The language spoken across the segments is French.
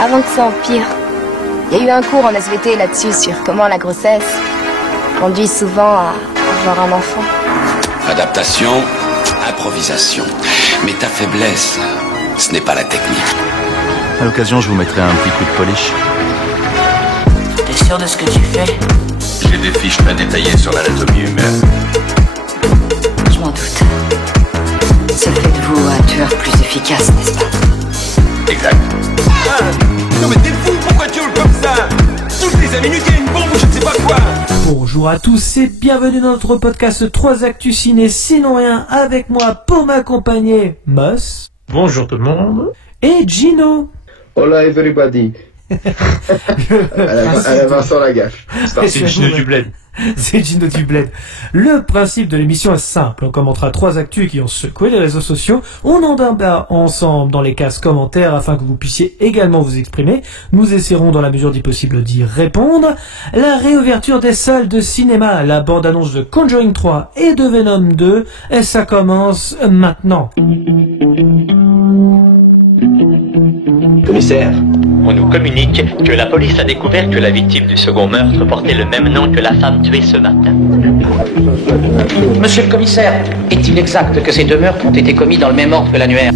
Avant que ça empire, il y a eu un cours en SVT là-dessus sur comment la grossesse conduit souvent à avoir un enfant. Adaptation, improvisation. Mais ta faiblesse, ce n'est pas la technique. À l'occasion, je vous mettrai un petit coup de polish. T'es sûr de ce que tu fais? J'ai des fiches très détaillées sur l'anatomie humaine. Je m'en doute. Ça fait de vous un tueur plus efficace, n'est-ce pas? Exact. Ah, non mais t'es fou, pourquoi tu hurles comme ça? Toutes les 5 minutes, il y a une bombe ou je ne sais pas quoi. Bonjour à tous et bienvenue dans notre podcast 3 Actus Ciné Sinon Rien, avec moi pour m'accompagner, Moss. Bonjour tout le monde. Et Gino. Hola everybody. à la Vincent Lagaffe. C'est Gino du Bled. C'est Gino du Bled. Le principe de l'émission est simple. On commentera 3 actus qui ont secoué les réseaux sociaux. On en débat ensemble dans les cases commentaires afin que vous puissiez également vous exprimer. Nous essaierons dans la mesure du possible d'y répondre. La réouverture des salles de cinéma, la bande-annonce de Conjuring 3 et de Venom 2, et ça commence maintenant. Commissaire, on nous communique que la police a découvert que la victime du second meurtre portait le même nom que la femme tuée ce matin. Monsieur le commissaire, est-il exact que ces 2 meurtres ont été commis dans le même ordre que l'annuaire?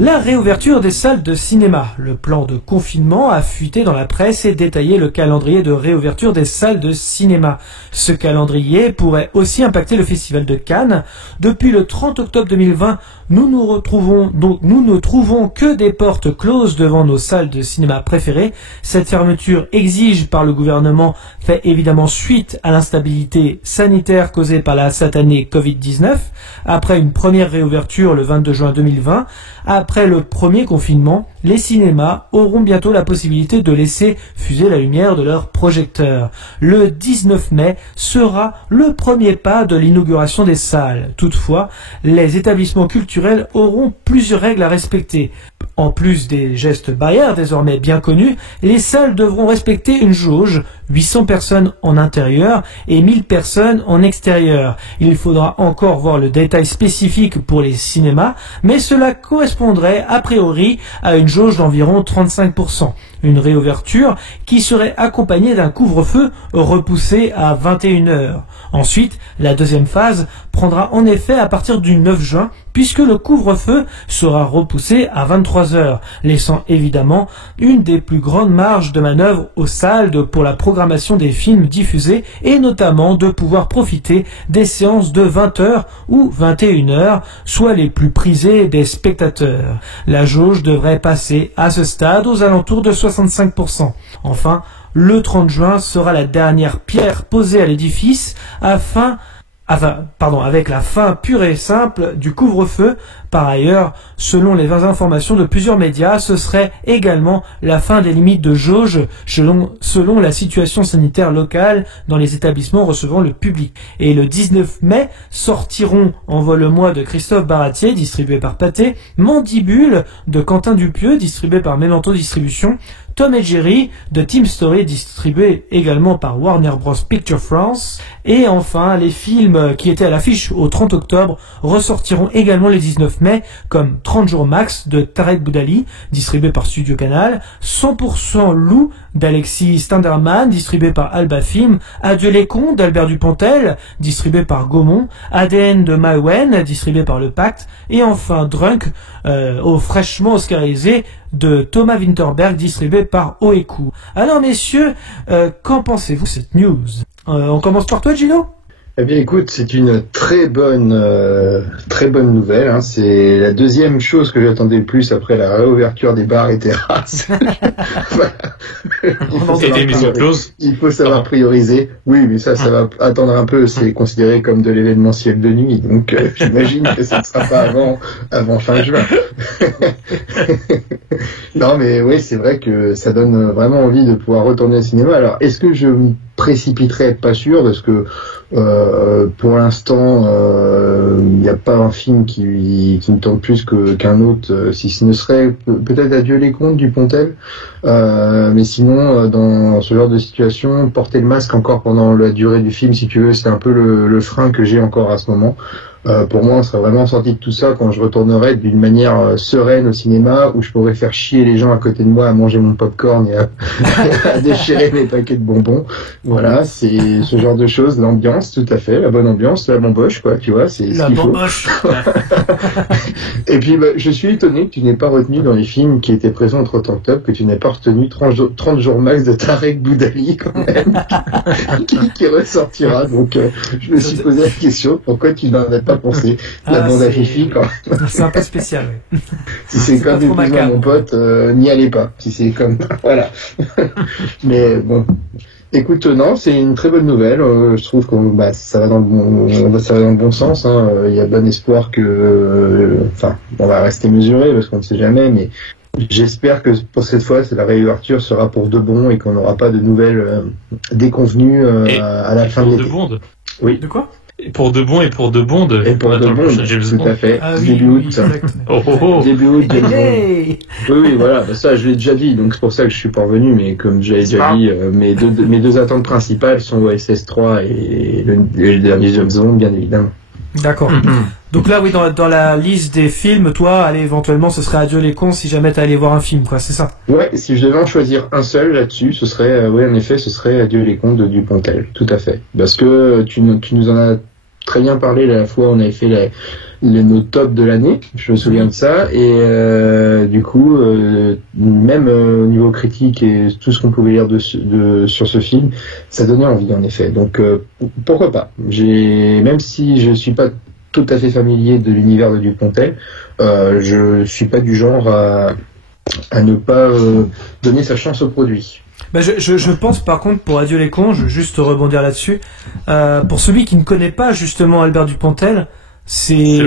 La réouverture des salles de cinéma. Le plan de confinement a fuité dans la presse et détaillé le calendrier de réouverture des salles de cinéma. Ce calendrier pourrait aussi impacter le Festival de Cannes. Depuis le 30 octobre 2020, nous ne trouvons que des portes closes devant nos salles de cinéma préférées. Cette fermeture exige par le gouvernement fait évidemment suite à l'instabilité sanitaire causée par la satanée Covid-19. Après une première réouverture le 22 juin 2020, après le premier confinement, les cinémas auront bientôt la possibilité de laisser fuser la lumière de leurs projecteurs. Le 19 mai sera le premier pas de l'inauguration des salles. Toutefois, les établissements culturels auront plusieurs règles à respecter. En plus des gestes barrières désormais bien connus, les salles devront respecter une jauge, 800 personnes en intérieur et 1000 personnes en extérieur. Il faudra encore voir le détail spécifique pour les cinémas, mais cela correspondrait a priori à une jauge d'environ 35%. Une réouverture qui serait accompagnée d'un couvre-feu repoussé à 21h. Ensuite, la deuxième phase prendra en effet à partir du 9 juin, puisque le couvre-feu sera repoussé à 23h, laissant évidemment une des plus grandes marges de manœuvre aux salles pour la programmation des films diffusés et notamment de pouvoir profiter des séances de 20h ou 21h, soit les plus prisées des spectateurs. La jauge devrait passer à ce stade aux alentours de 65%. Enfin, le 30 juin sera la dernière pierre posée à l'édifice avec la fin pure et simple du couvre-feu. Par ailleurs, selon les informations de plusieurs médias, ce serait également la fin des limites de jauge selon la situation sanitaire locale dans les établissements recevant le public. Et le 19 mai sortiront Envole-moi de Christophe Baratier, distribué par Pathé, Mandibule de Quentin Dupieux, distribué par Memento Distribution, Tom et Jerry de Team Story, distribué également par Warner Bros Picture France. Et enfin, les films qui étaient à l'affiche au 30 octobre ressortiront également le 19 mai, comme 30 jours max de Tarek Boudali, distribué par Studio Canal, 100% Loup d'Alexis Standerman, distribué par Alba Film, Adieu les cons d'Albert Dupontel, distribué par Gaumont, ADN de Maïwen, distribué par Le Pacte, et enfin Drunk, au fraîchement oscarisé de Thomas Winterberg, distribué par Oeku. Alors messieurs, qu'en pensez-vous de cette news? On commence par toi, Gino? Eh bien, écoute, c'est une très bonne nouvelle. Hein. C'est la deuxième chose que j'attendais le plus après la réouverture des bars et terrasses. Il faut savoir prioriser. Oui, mais ça va attendre un peu. C'est considéré comme de l'événementiel de nuit. Donc, j'imagine que ça ne sera pas avant fin juin. Non, mais oui, c'est vrai que ça donne vraiment envie de pouvoir retourner au cinéma. Alors, est-ce que je me précipiterais? Pas sûr, parce que pour l'instant, il n'y a pas un film qui me tente plus qu'un autre, si ce ne serait peut-être Adieu les contes du Pontel. Mais sinon, dans ce genre de situation, porter le masque encore pendant la durée du film, si tu veux, c'est un peu le frein que j'ai encore à ce moment. pour moi, on serait vraiment sorti de tout ça quand je retournerais d'une manière sereine au cinéma, où je pourrais faire chier les gens à côté de moi à manger mon popcorn et à déchirer mes paquets de bonbons. Voilà, c'est ce genre de choses, l'ambiance, tout à fait, la bonne ambiance, la bamboche, quoi, tu vois, c'est ce qu'il faut. Et puis, je suis étonné que tu n'aies pas retenu dans les films qui étaient présents au 30 octobre, que tu n'aies pas retenu 30 jours max de Tarek Boudali, quand même, qui ressortira. Donc, je me suis posé la question, pourquoi tu n'en as pas pensé? La bande à Fifi, quand même. C'est un peu spécial, oui. Si c'est comme mon pote, n'y allez pas. Si c'est comme, voilà. Mais bon. Écoute, non, c'est une très bonne nouvelle. Je trouve que ça va dans le bon sens. Hein. Il y a bon espoir que, on va rester mesuré parce qu'on ne sait jamais, mais j'espère que pour cette fois, la réouverture sera pour de bon et qu'on n'aura pas de nouvelles déconvenues à la fin de l'été. Oui. De quoi? Pour de bon et pour de bon. Et pour de bon, tout à fait. Ah, début août. Début août, Oui, voilà. Ça, je l'ai déjà dit, donc c'est pour ça que je suis pas revenu. Mais comme j'avais déjà dit, mes deux attentes principales sont OSS 3 et le dernier James Bond, bien évidemment. D'accord. Donc là, oui, dans la liste des films, toi, allez, éventuellement, ce serait Adieu les cons si jamais t'allais voir un film, quoi, c'est ça? Ouais, si je devais en choisir un seul là-dessus, ce serait, en effet, ce serait Adieu les cons de Dupontel, tout à fait. Parce que tu nous en as très bien parlé la fois où on avait fait nos tops de l'année, je me souviens de ça, et du coup, même au niveau critique et tout ce qu'on pouvait lire sur ce film, ça donnait envie, en effet. Donc, pourquoi pas? Même si je suis pas tout à fait familier de l'univers de Dupontel, je suis pas du genre à ne pas donner sa chance au produit. Je pense par contre pour Adieu les cons, je veux juste rebondir là-dessus, pour celui qui ne connaît pas justement Albert Dupontel, c'est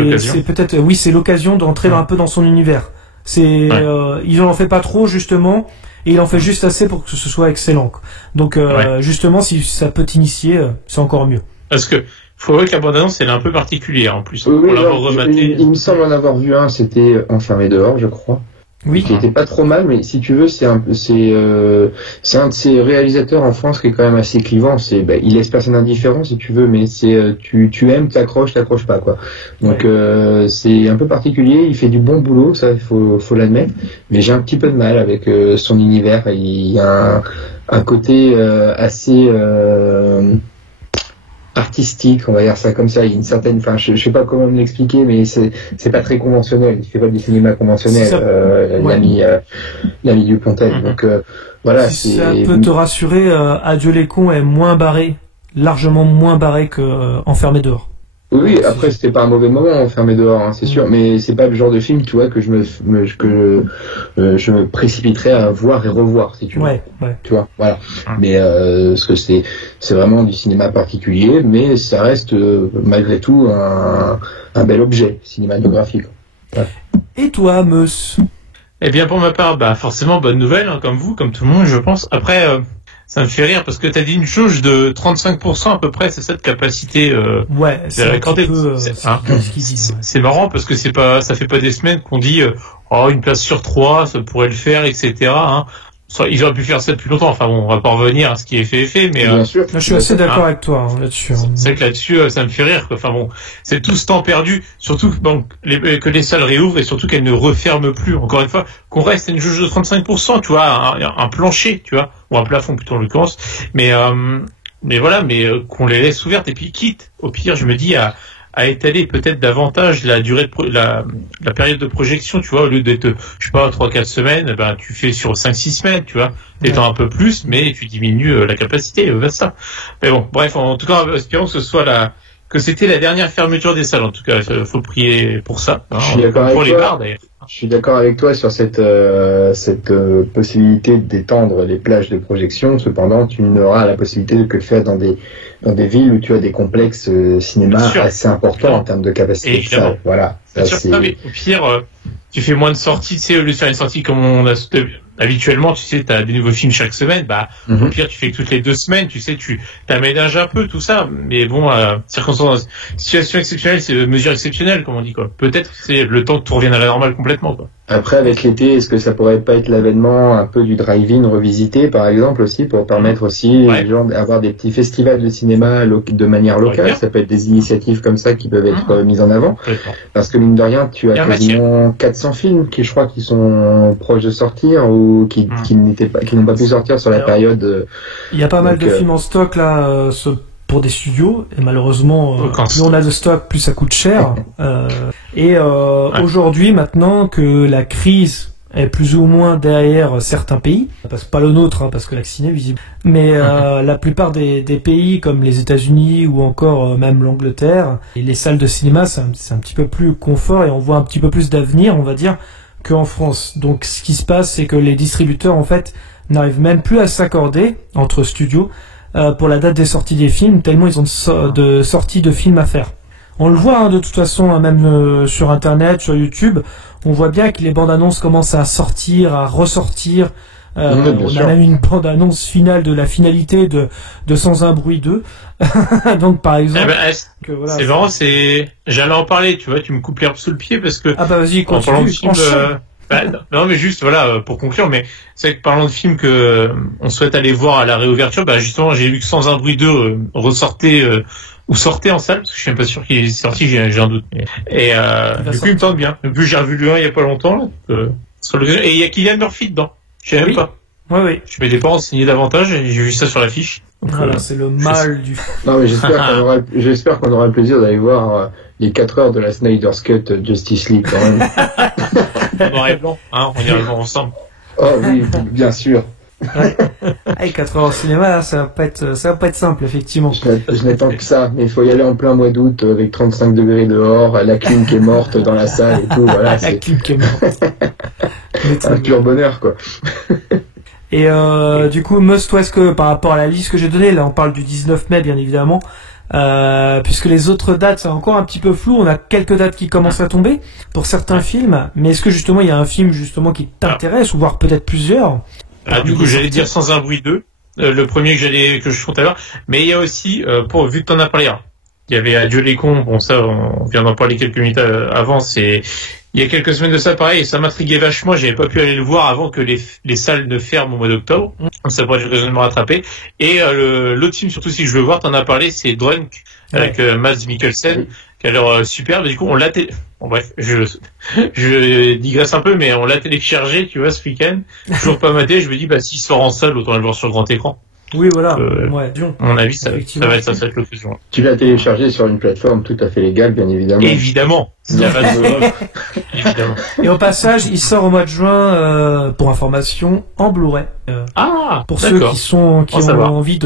peut-être, oui, c'est l'occasion d'entrer un peu dans son univers. Il en fait pas trop justement, et il en fait juste assez pour que ce soit excellent. Donc justement, si ça peut t'initier, c'est encore mieux. Parce que faut voir que la bande-annonce elle est un peu particulière en plus. Oui, il me semble en avoir vu un, c'était Enfermé dehors, je crois. Oui. Qui était pas trop mal, mais si tu veux, c'est un de ces réalisateurs en France qui est quand même assez clivant. Il laisse personne indifférent si tu veux, mais tu aimes, t'accroches pas, quoi. Donc, c'est un peu particulier. Il fait du bon boulot, ça, faut l'admettre. Mais j'ai un petit peu de mal avec son univers. Il y a un côté assez artistique, on va dire ça comme ça. Il y a une certaine, je sais pas comment me l'expliquer, mais c'est pas très conventionnel. Il fait pas du cinéma conventionnel, l'ami Dupontel. Donc voilà. Si ça peut te rassurer, Adieu les cons est largement moins barré que Enfermé dehors. Oui, après c'était pas un mauvais moment Enfermé dehors, hein, c'est sûr, mais c'est pas le genre de film, tu vois, que je me précipiterais à voir et revoir, si tu veux. Ouais. Tu vois, voilà. Mais parce que c'est vraiment du cinéma particulier, mais ça reste malgré tout un bel objet cinématographique. Ouais. Et toi, Meus? Eh bien, pour ma part, forcément bonne nouvelle, hein, comme vous, comme tout le monde, je pense. Après. Ça me fait rire parce que t'as dit une jauge de 35% à peu près, c'est cette capacité. C'est un petit peu ce qu'ils disent. C'est marrant parce que ça fait pas des semaines qu'on dit une place sur 3, ça pourrait le faire, etc. Hein. Ils auraient pu faire ça depuis longtemps. Enfin bon, on va pas revenir à ce qui est fait, mais bien sûr. Je suis assez d'accord avec toi là-dessus. C'est vrai que là-dessus, ça me fait rire. Quoi. Enfin bon, c'est tout ce temps perdu. Surtout que les salles réouvrent et surtout qu'elles ne referment plus. Encore une fois, qu'on reste à une jauge de 35%, tu vois, un plancher, tu vois, ou un plafond plutôt en l'occurrence. Mais voilà, qu'on les laisse ouvertes et puis quitte. Au pire, je me dis à étaler peut-être davantage la durée la période de projection, tu vois, au lieu d'être, je sais pas, 3-4 semaines, tu fais sur 5-6 semaines, tu vois, t'étends un peu plus, mais tu diminues la capacité, ça. Mais bon, bref, en tout cas, espérons que c'était la dernière fermeture des salles, en tout cas, faut prier pour ça, hein, je suis d'accord pour avec les toi. bars d'ailleurs. Je suis d'accord avec toi sur cette possibilité d'étendre les plages de projection. Cependant, tu n'auras la possibilité de que le faire dans des villes où tu as des complexes cinéma assez importants en termes de capacité de salle. Voilà. Ça, mais au pire, tu fais moins de sorties, tu sais, au lieu de faire une sortie comme on a habituellement, tu sais, t'as des nouveaux films chaque semaine, au pire, tu fais que toutes les 2 semaines, tu sais, tu t'aménages un peu tout ça, mais bon, situation exceptionnelle, c'est mesure exceptionnelle, comme on dit, quoi. Peut-être que c'est le temps que tout revienne à la normale complètement. complètement, quoi. Après, avec l'été, est-ce que ça pourrait pas être l'avènement un peu du drive-in revisité, par exemple, aussi, pour permettre aussi aux gens d'avoir des petits festivals de cinéma de manière locale? Ça peut être des initiatives comme ça qui peuvent être mises en avant. Parce que, mine de rien, tu as quasiment 400 films qui, je crois, qui sont proches de sortir ou qui n'ont pas pu sortir sur la période. Il y a pas mal de films en stock, là, pour des studios, et malheureusement, plus on a de stock, plus ça coûte cher. Aujourd'hui, maintenant que la crise est plus ou moins derrière certains pays, parce que pas le nôtre, parce que vacciné visible, mais la plupart des pays comme les États-Unis ou encore même l'Angleterre, et les salles de cinéma, c'est un petit peu plus confort et on voit un petit peu plus d'avenir, on va dire, qu'en France. Donc ce qui se passe, c'est que les distributeurs, en fait, n'arrivent même plus à s'accorder entre studios pour la date des sorties des films, tellement ils ont de sorties de films à faire. On le voit de toute façon, même sur Internet, sur YouTube, on voit bien que les bandes annonces commencent à sortir, à ressortir. On a même une bande annonce finale de la finalité de Sans un bruit 2. Donc par exemple, c'est marrant, j'allais en parler, tu vois, tu me coupes l'herbe sous le pied parce que vas-y, continue, non mais juste pour conclure, mais c'est vrai que parlant de films que on souhaite aller voir à la réouverture, justement j'ai vu que Sans un bruit 2 ressortait ou sortait en salle, parce que je suis même pas sûr qu'il est sorti, j'ai un doute. Et du coup il me tente bien. En plus j'ai revu le 1 il y a pas longtemps là, et il y a Cillian Murphy dedans. Je sais même pas. Oui. Je m'étais pas renseigné davantage et j'ai vu ça sur l'affiche. Voilà, c'est le mal du... Non, mais j'espère qu'on aura le plaisir d'aller voir les 4 heures de la Snyder's Cut Justice League quand même. Noir et blanc, on ira le voir ensemble. Oh oui, bien sûr. Ouais. 4 heures au cinéma, ça va pas être simple, effectivement. Je n'attends que ça, mais il faut y aller en plein mois d'août avec 35 degrés dehors, la clim qui est morte dans la salle et tout, voilà. La clim qui est morte. Un pur bonheur, quoi. Et du coup, est-ce que par rapport à la liste que j'ai donnée, là on parle du 19 mai bien évidemment, puisque les autres dates c'est encore un petit peu flou, on a quelques dates qui commencent à tomber pour certains films, mais est-ce que justement il y a un film justement qui t'intéresse, ou voire peut-être plusieurs? Du coup j'allais dire Sans un bruit 2, le premier que je compte avoir, mais il y a aussi, vu que t'en as parlé, il y avait Adieu les cons, bon ça on vient d'en parler quelques minutes avant, il y a quelques semaines de ça, pareil, et ça m'intriguait vachement. J'avais pas pu aller le voir avant que les salles ne ferment au mois d'octobre. Ça pourrait être l'occasion de me rattraper. Et l'autre film, surtout si je veux voir, t'en as parlé, c'est Drunk, avec Mads Mikkelsen, qui a l'air superbe. Du coup, on l'a bon, bref, je digresse un peu, mais on l'a téléchargé, tu vois, ce week-end. Toujours pas maté. Je me dis, s'il sort en salle, autant le voir sur le grand écran. Oui, voilà. À mon avis, ça va être l'occasion. Tu l'as téléchargé sur une plateforme tout à fait légale, bien évidemment. Évidemment. Il n'y a pas de évidemment. Et au passage, il sort au mois de juin, pour information, en Blu-ray. Pour ceux qui ont envie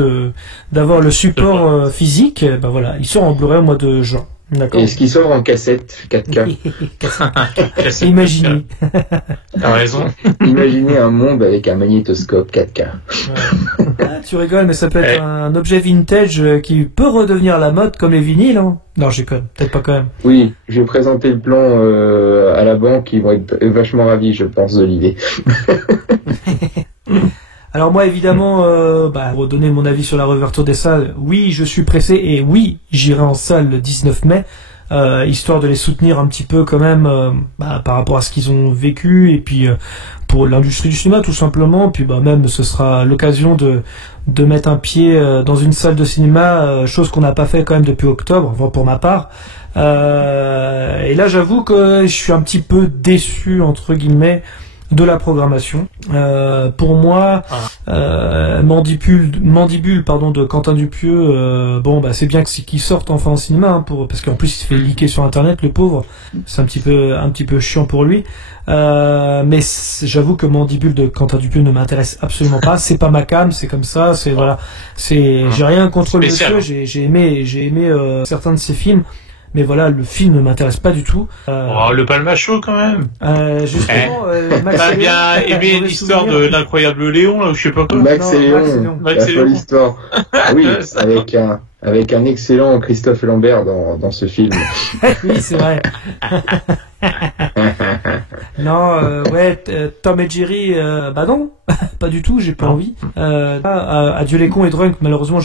d'avoir le support physique, voilà, il sort en Blu-ray au mois de juin. D'accord. Est-ce qu'il sort en cassette 4K? Imaginez. T'as raison. Imaginez un monde avec un magnétoscope 4K. Tu rigoles, mais ça peut être un objet vintage qui peut redevenir la mode comme les vinyles. Non, je déconne. Peut-être pas quand même. Oui, je vais présenter le plan à la banque. Ils vont être vachement ravis, je pense, de l'idée. Alors moi, évidemment, pour donner mon avis sur la réouverture des salles, oui, je suis pressé et oui, j'irai en salle le 19 mai, histoire de les soutenir un petit peu quand même par rapport à ce qu'ils ont vécu et puis pour l'industrie du cinéma tout simplement. Puis même ce sera l'occasion de mettre un pied dans une salle de cinéma, chose qu'on n'a pas fait quand même depuis octobre, enfin pour ma part. Et là, j'avoue que je suis un petit peu déçu entre guillemets de la programmation. Pour moi, Mandibule de Quentin Dupieux, c'est bien qu'il sorte enfin en cinéma, parce qu'en plus il se fait leaker sur internet, le pauvre. C'est un petit peu chiant pour lui. Mais j'avoue que Mandibule de Quentin Dupieux ne m'intéresse absolument pas. C'est pas ma came, c'est comme ça. J'ai rien contre le monsieur. J'ai aimé certains de ses films. Mais voilà, le film ne m'intéresse pas du tout. Le Palmacho quand même. Justement, t'as bien aimé l'histoire de l'incroyable Léon, là, ou je sais pas quoi. Max et Léon. La folle histoire. Oui, avec un excellent Christophe Lambert dans ce film. Oui, c'est vrai. Non, Tom et Jerry, non, pas du tout, j'ai pas envie. Adieu les cons et Drunk, malheureusement,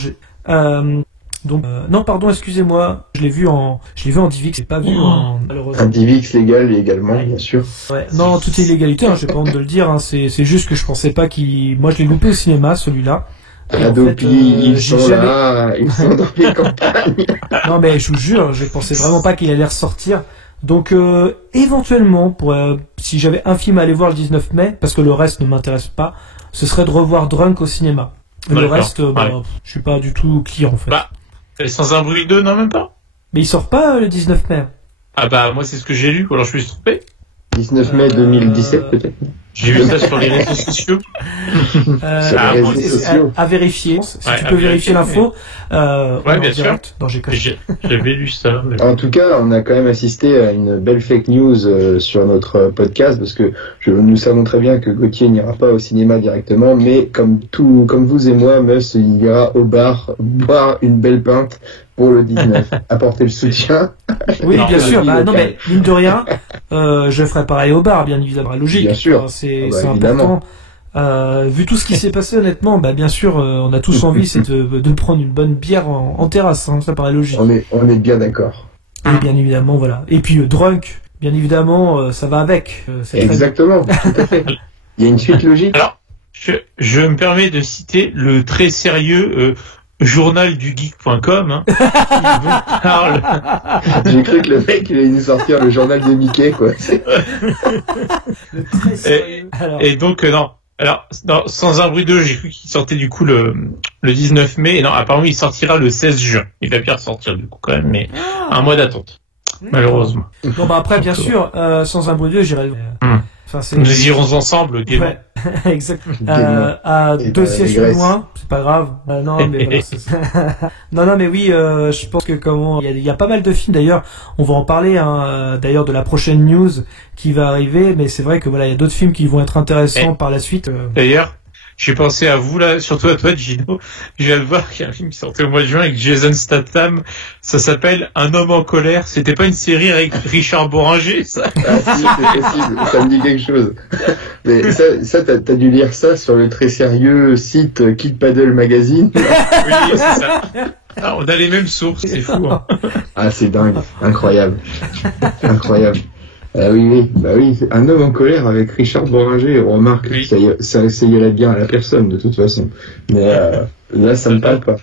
Donc non, pardon, excusez-moi, je l'ai vu en DivX, j'ai pas vu en malheureusement. Un DivX légal également, bien sûr. Ouais, non, toute illégalité, j'ai pas honte de le dire, c'est juste que je pensais pas moi je l'ai loupé au cinéma, celui-là. Adopi, ils sont là, ils sont dans les campagnes. Non mais je vous jure, je pensais vraiment pas qu'il allait ressortir. Donc éventuellement, si j'avais un film à aller voir le 19 mai, parce que le reste ne m'intéresse pas, ce serait de revoir Drunk au cinéma. Le reste, je suis pas du tout client en fait. Sans un bruit 2, non même pas. Mais il sort pas le 19 mai. Ah bah moi c'est ce que j'ai lu, alors je me suis trompé. 19 mai 2017 peut-être. J'ai vu ça sur les réseaux sociaux. À vérifier. Si tu peux vérifier l'info. Ouais, bien sûr. Non, j'avais lu ça. Mais... En tout cas, on a quand même assisté à une belle fake news sur notre podcast, parce que nous savons très bien que Gauthier n'ira pas au cinéma directement, mais comme vous et moi, Mus, il ira au bar boire une belle pinte pour le 19, apporter le soutien. Oui, bien sûr. Non, mais mine de rien, je ferai pareil au bar, bien évidemment. Logique. Bien sûr. C'est important. Vu tout ce qui s'est passé, honnêtement, bien sûr, on a tous envie, c'est de prendre une bonne bière en terrasse. Ça paraît logique. On est bien d'accord. Et bien évidemment, voilà. Et puis Drunk, bien évidemment, ça va avec. Exactement. Tout à fait. Il y a une suite logique. Alors, je me permets de citer le très sérieux journal du geek.com. J'ai cru que le mec il allait nous sortir le journal de Mickey, quoi. Et donc non. Alors sans un bruit 2, j'ai cru qu'il sortait du coup le 19 mai. Et non, apparemment il sortira le 16 juin. Il va bien sortir du coup quand même, mais un mois d'attente. Malheureusement. Bon après bien sûr, sans un bruit 2, j'irai. Nous irons ensemble, gaiement. Ouais, exactement. À 2 sièges plus loin, c'est pas grave. Non, mais voilà, non, mais oui, je pense que il y a pas mal de films d'ailleurs. On va en parler, d'ailleurs, de la prochaine news qui va arriver. Mais c'est vrai que voilà, il y a d'autres films qui vont être intéressants par la suite. D'ailleurs, j'ai pensé à vous là, surtout à toi, Gino. Je viens de voir qu'il y a un film qui sortait au mois de juin avec Jason Statham. Ça s'appelle Un homme en colère. C'était pas une série avec Richard Boringer, ça? Ah si, c'est possible. Ça me dit quelque chose. Mais ça, t'as dû lire ça sur le très sérieux site Kid Paddle Magazine. Oui, c'est ça. Ah, on a les mêmes sources, c'est fou. Hein. Ah, c'est dingue. Incroyable. Incroyable. Oui, un homme en colère avec Richard Boringer, on remarque, oui. ça irait bien à la personne, de toute façon. Mais là, ça me parle pas.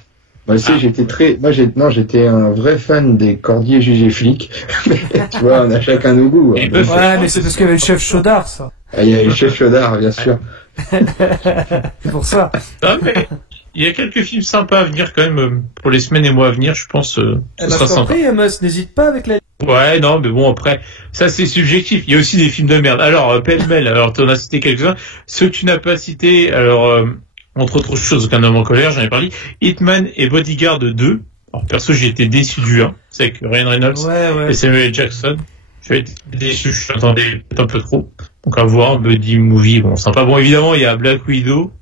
Moi aussi, j'étais un vrai fan des Cordier jugé flic. Tu vois, on a chacun nos goûts. Hein. Ouais, mais c'est parce qu'il y avait le chef Chaudard, ça. Ah, il y avait le chef Chaudard, bien sûr. C'est pour ça. Non, mais il y a quelques films sympas à venir quand même pour les semaines et mois à venir, je pense. Ce sera sympa. Après, n'hésite pas avec la... Ouais, non, mais bon, après, ça c'est subjectif. Il y a aussi des films de merde. Alors, pêle-mêle, alors tu en as cité quelques-uns. Ceux que tu n'as pas cités, alors, entre autres choses qu'un homme en colère, j'en ai parlé, Hitman et Bodyguard 2. Alors, perso, j'ai été déçu du 1. C'est avec Ryan Reynolds et Samuel L. Jackson. J'ai été déçu, je m'attendais un peu trop. Donc à voir, Buddy Movie, bon, sympa. Bon, évidemment, il y a Black Widow.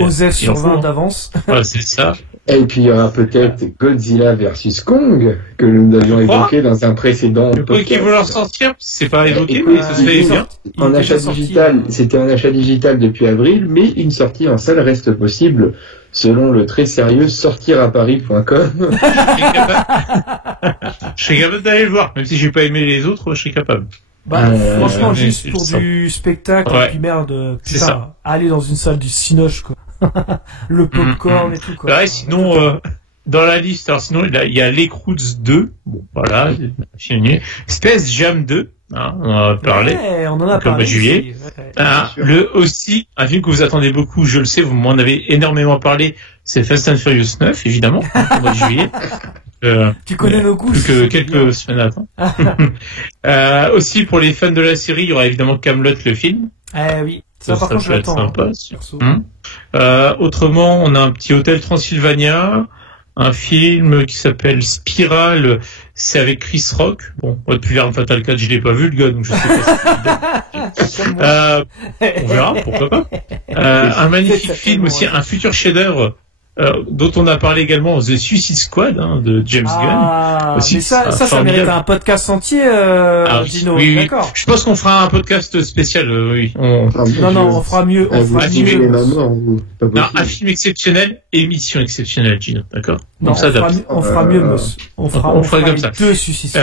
Osef sur 20 d'avance. Voilà, c'est ça. Et puis il y aura peut-être Godzilla versus Kong, que nous avions évoqué dans un précédent podcast. Le qui vont leur sortir, c'est pas évoqué, mais ce serait bien. En achat digital, c'était un achat digital depuis avril, mais une sortie en salle reste possible, selon le très sérieux sortiraparis.com. Je serais capable d'aller le voir, même si j'ai pas aimé les autres, je serais capable. Franchement, juste pour du spectacle, et puis merde, putain, aller dans une salle du Cinoche, quoi. Le popcorn et tout, quoi. Ouais, sinon, dans la liste, alors sinon, il y a Les Croods 2. Bon, voilà, fini. Space Jam 2. Hein, on en a parlé. Ouais, on en a parlé. Juillet. Aussi, un film que vous attendez beaucoup, je le sais, vous m'en avez énormément parlé, c'est Fast and Furious 9, évidemment, au mois de juillet. Tu connais nos goûts. Plus que quelques semaines avant. Aussi, pour les fans de la série, il y aura évidemment Kaamelott, le film. Oui. Ça, par contre, je l'attends. Sympa. Autrement, on a un petit Hôtel Transylvania, un film qui s'appelle Spiral, c'est avec Chris Rock. Bon, depuis l'Arme Fatale 4, je l'ai pas vu, le gars, donc je sais pas si on verra, pourquoi pas. Un magnifique film aussi, un futur chef-d'œuvre dont on a parlé également, The Suicide Squad, de James Gunn. Aussi, mais ça mérite un podcast entier, Dino. Oui, d'accord. Je pense qu'on fera un podcast spécial, oui. Non, on fera mieux. Un film exceptionnel, émission exceptionnelle, Gino, d'accord? Non, on fera mieux, on fera comme les ça. deux Suicide.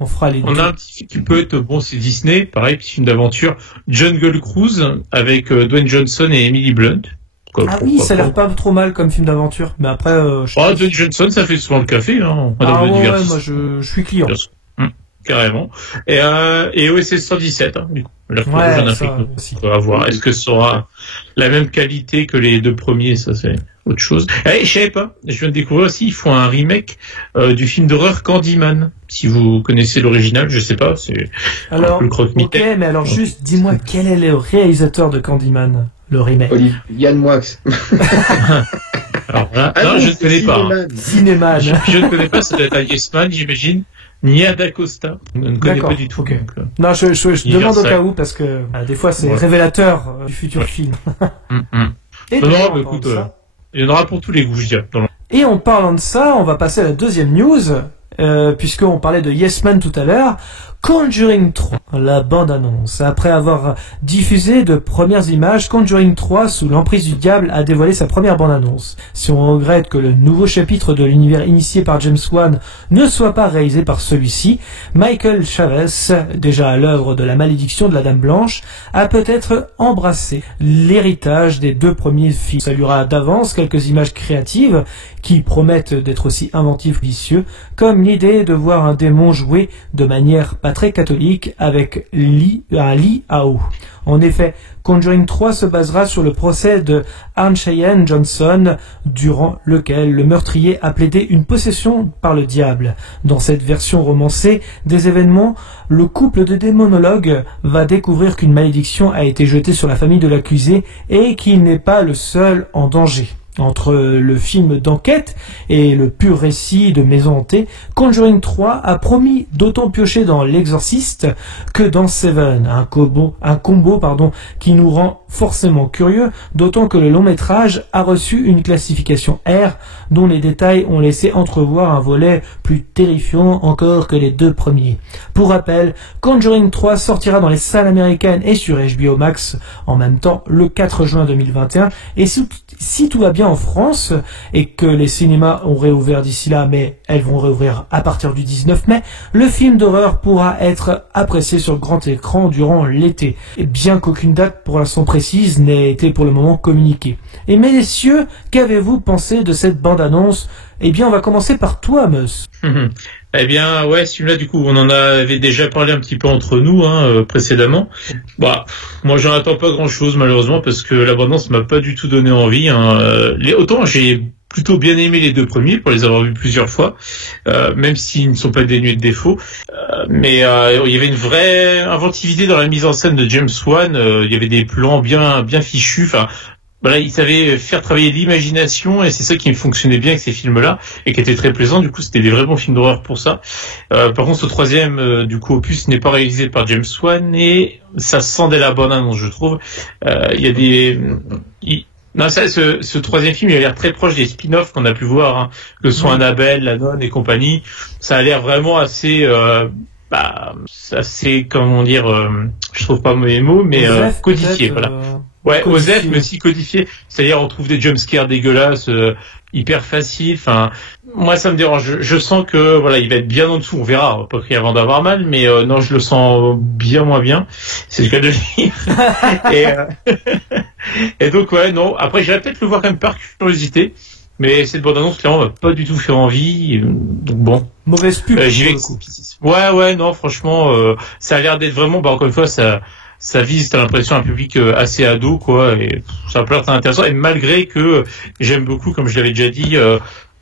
On fera les deux. On a un petit film qui peut être, bon, c'est Disney, pareil, petit film d'aventure, Jungle Cruise, avec Dwayne Johnson et Emily Blunt. Ça a l'air pas trop mal comme film d'aventure, mais après... Dwayne Johnson, ça fait souvent le café, hein. Moi je suis client. Carrément. Et OSS 117, du coup. On va voir. Est-ce que ça aura la même qualité que les deux premiers? Ça, c'est autre chose. Je savais pas. Je viens de découvrir aussi, ils font un remake du film d'horreur Candyman. Si vous connaissez l'original, je sais pas. C'est alors, un peu le croque-mitaine. Ok, mais alors juste, dis-moi, quel est le réalisateur de Candyman? Le remake. Yann Moix. Alors là, non, je ne connais pas. Cinéman. Je ne connais pas, ça doit être un Yes Man, j'imagine. Ni Ada Costa. Je ne connais pas du tout. Okay. Non, je demande au cas où, parce que des fois c'est révélateur du futur film. Et non, mais écoute, il y en aura pour tous les goûts, je dirais. Et en parlant de ça, on va passer à la deuxième news, puisqu'on parlait de Yes Man tout à l'heure. Conjuring 3, la bande-annonce. Après avoir diffusé de premières images, Conjuring 3, sous l'emprise du diable, a dévoilé sa première bande-annonce. Si on regrette que le nouveau chapitre de l'univers initié par James Wan ne soit pas réalisé par celui-ci, Michael Chavez, déjà à l'œuvre de la malédiction de la Dame Blanche, a peut-être embrassé l'héritage des deux premiers films. Ça saluera d'avance quelques images créatives qui promettent d'être aussi inventives que vicieux, comme l'idée de voir un démon jouer de manière pas très catholique avec un lit à eau. En effet, Conjuring 3 se basera sur le procès de Arne Cheyenne Johnson, durant lequel le meurtrier a plaidé une possession par le diable. Dans cette version romancée des événements, le couple de démonologues va découvrir qu'une malédiction a été jetée sur la famille de l'accusé et qu'il n'est pas le seul en danger. Entre le film d'enquête et le pur récit de maison hantée, Conjuring 3 a promis d'autant piocher dans L'Exorciste que dans Seven, un combo qui nous rend forcément curieux, d'autant que le long métrage a reçu une classification R dont les détails ont laissé entrevoir un volet plus terrifiant encore que les deux premiers. Pour rappel, Conjuring 3 sortira dans les salles américaines et sur HBO Max en même temps le 4 juin 2021, et si tout va bien en France et que les cinémas ont réouvert d'ici là, mais elles vont réouvrir à partir du 19 mai, le film d'horreur pourra être apprécié sur grand écran durant l'été, et bien qu'aucune date pour l'instant précise n'ait été pour le moment communiquée. Et messieurs, qu'avez-vous pensé de cette bande-annonce? Eh bien, on va commencer par toi, Meus. Eh bien, ouais, celui-là, du coup, on en avait déjà parlé un petit peu entre nous, précédemment. Moi, j'en attends pas grand-chose, malheureusement, parce que la bande-annonce m'a pas du tout donné envie. Autant j'ai plutôt bien aimé les deux premiers, pour les avoir vus plusieurs fois, même s'ils ne sont pas dénués de défauts. Mais il y avait une vraie inventivité dans la mise en scène de James Wan. Il y avait des plans bien fichus. Enfin, voilà, il savait faire travailler l'imagination, et c'est ça qui fonctionnait bien avec ces films-là et qui était très plaisant. Du coup, c'était des vrais bons films d'horreur pour ça. Par contre, ce troisième du coup opus n'est pas réalisé par James Wan, et ça sent dès la bonne annonce, je trouve. Il y a des ce troisième film, il a l'air très proche des spin-offs qu'on a pu voir, que ce soit Annabelle, La Nonne et compagnie. Ça a l'air vraiment assez comment dire, je trouve pas mes mots, mais codifié, voilà. Ouais, OZEF, mais aussi codifié. C'est-à-dire, on trouve des jumpscares dégueulasses, hyper faciles. Enfin, moi, ça me dérange. Je sens que, voilà, il va être bien en dessous. On verra. On va pas crier avant d'avoir mal, mais non, je le sens bien moins bien. C'est le cas de le dire. Et donc, ouais, non. Après, j'irai peut-être le voir quand même par curiosité. Mais cette bande-annonce, clairement, m'a pas du tout fait envie. Donc bon. Mauvaise pub. J'y vais. Ouais, non, franchement, ça a l'air d'être vraiment, encore une fois, ça vise, t'as l'impression, un public assez ado, quoi, et ça peut être intéressant. Et malgré que j'aime beaucoup, comme je l'avais déjà dit,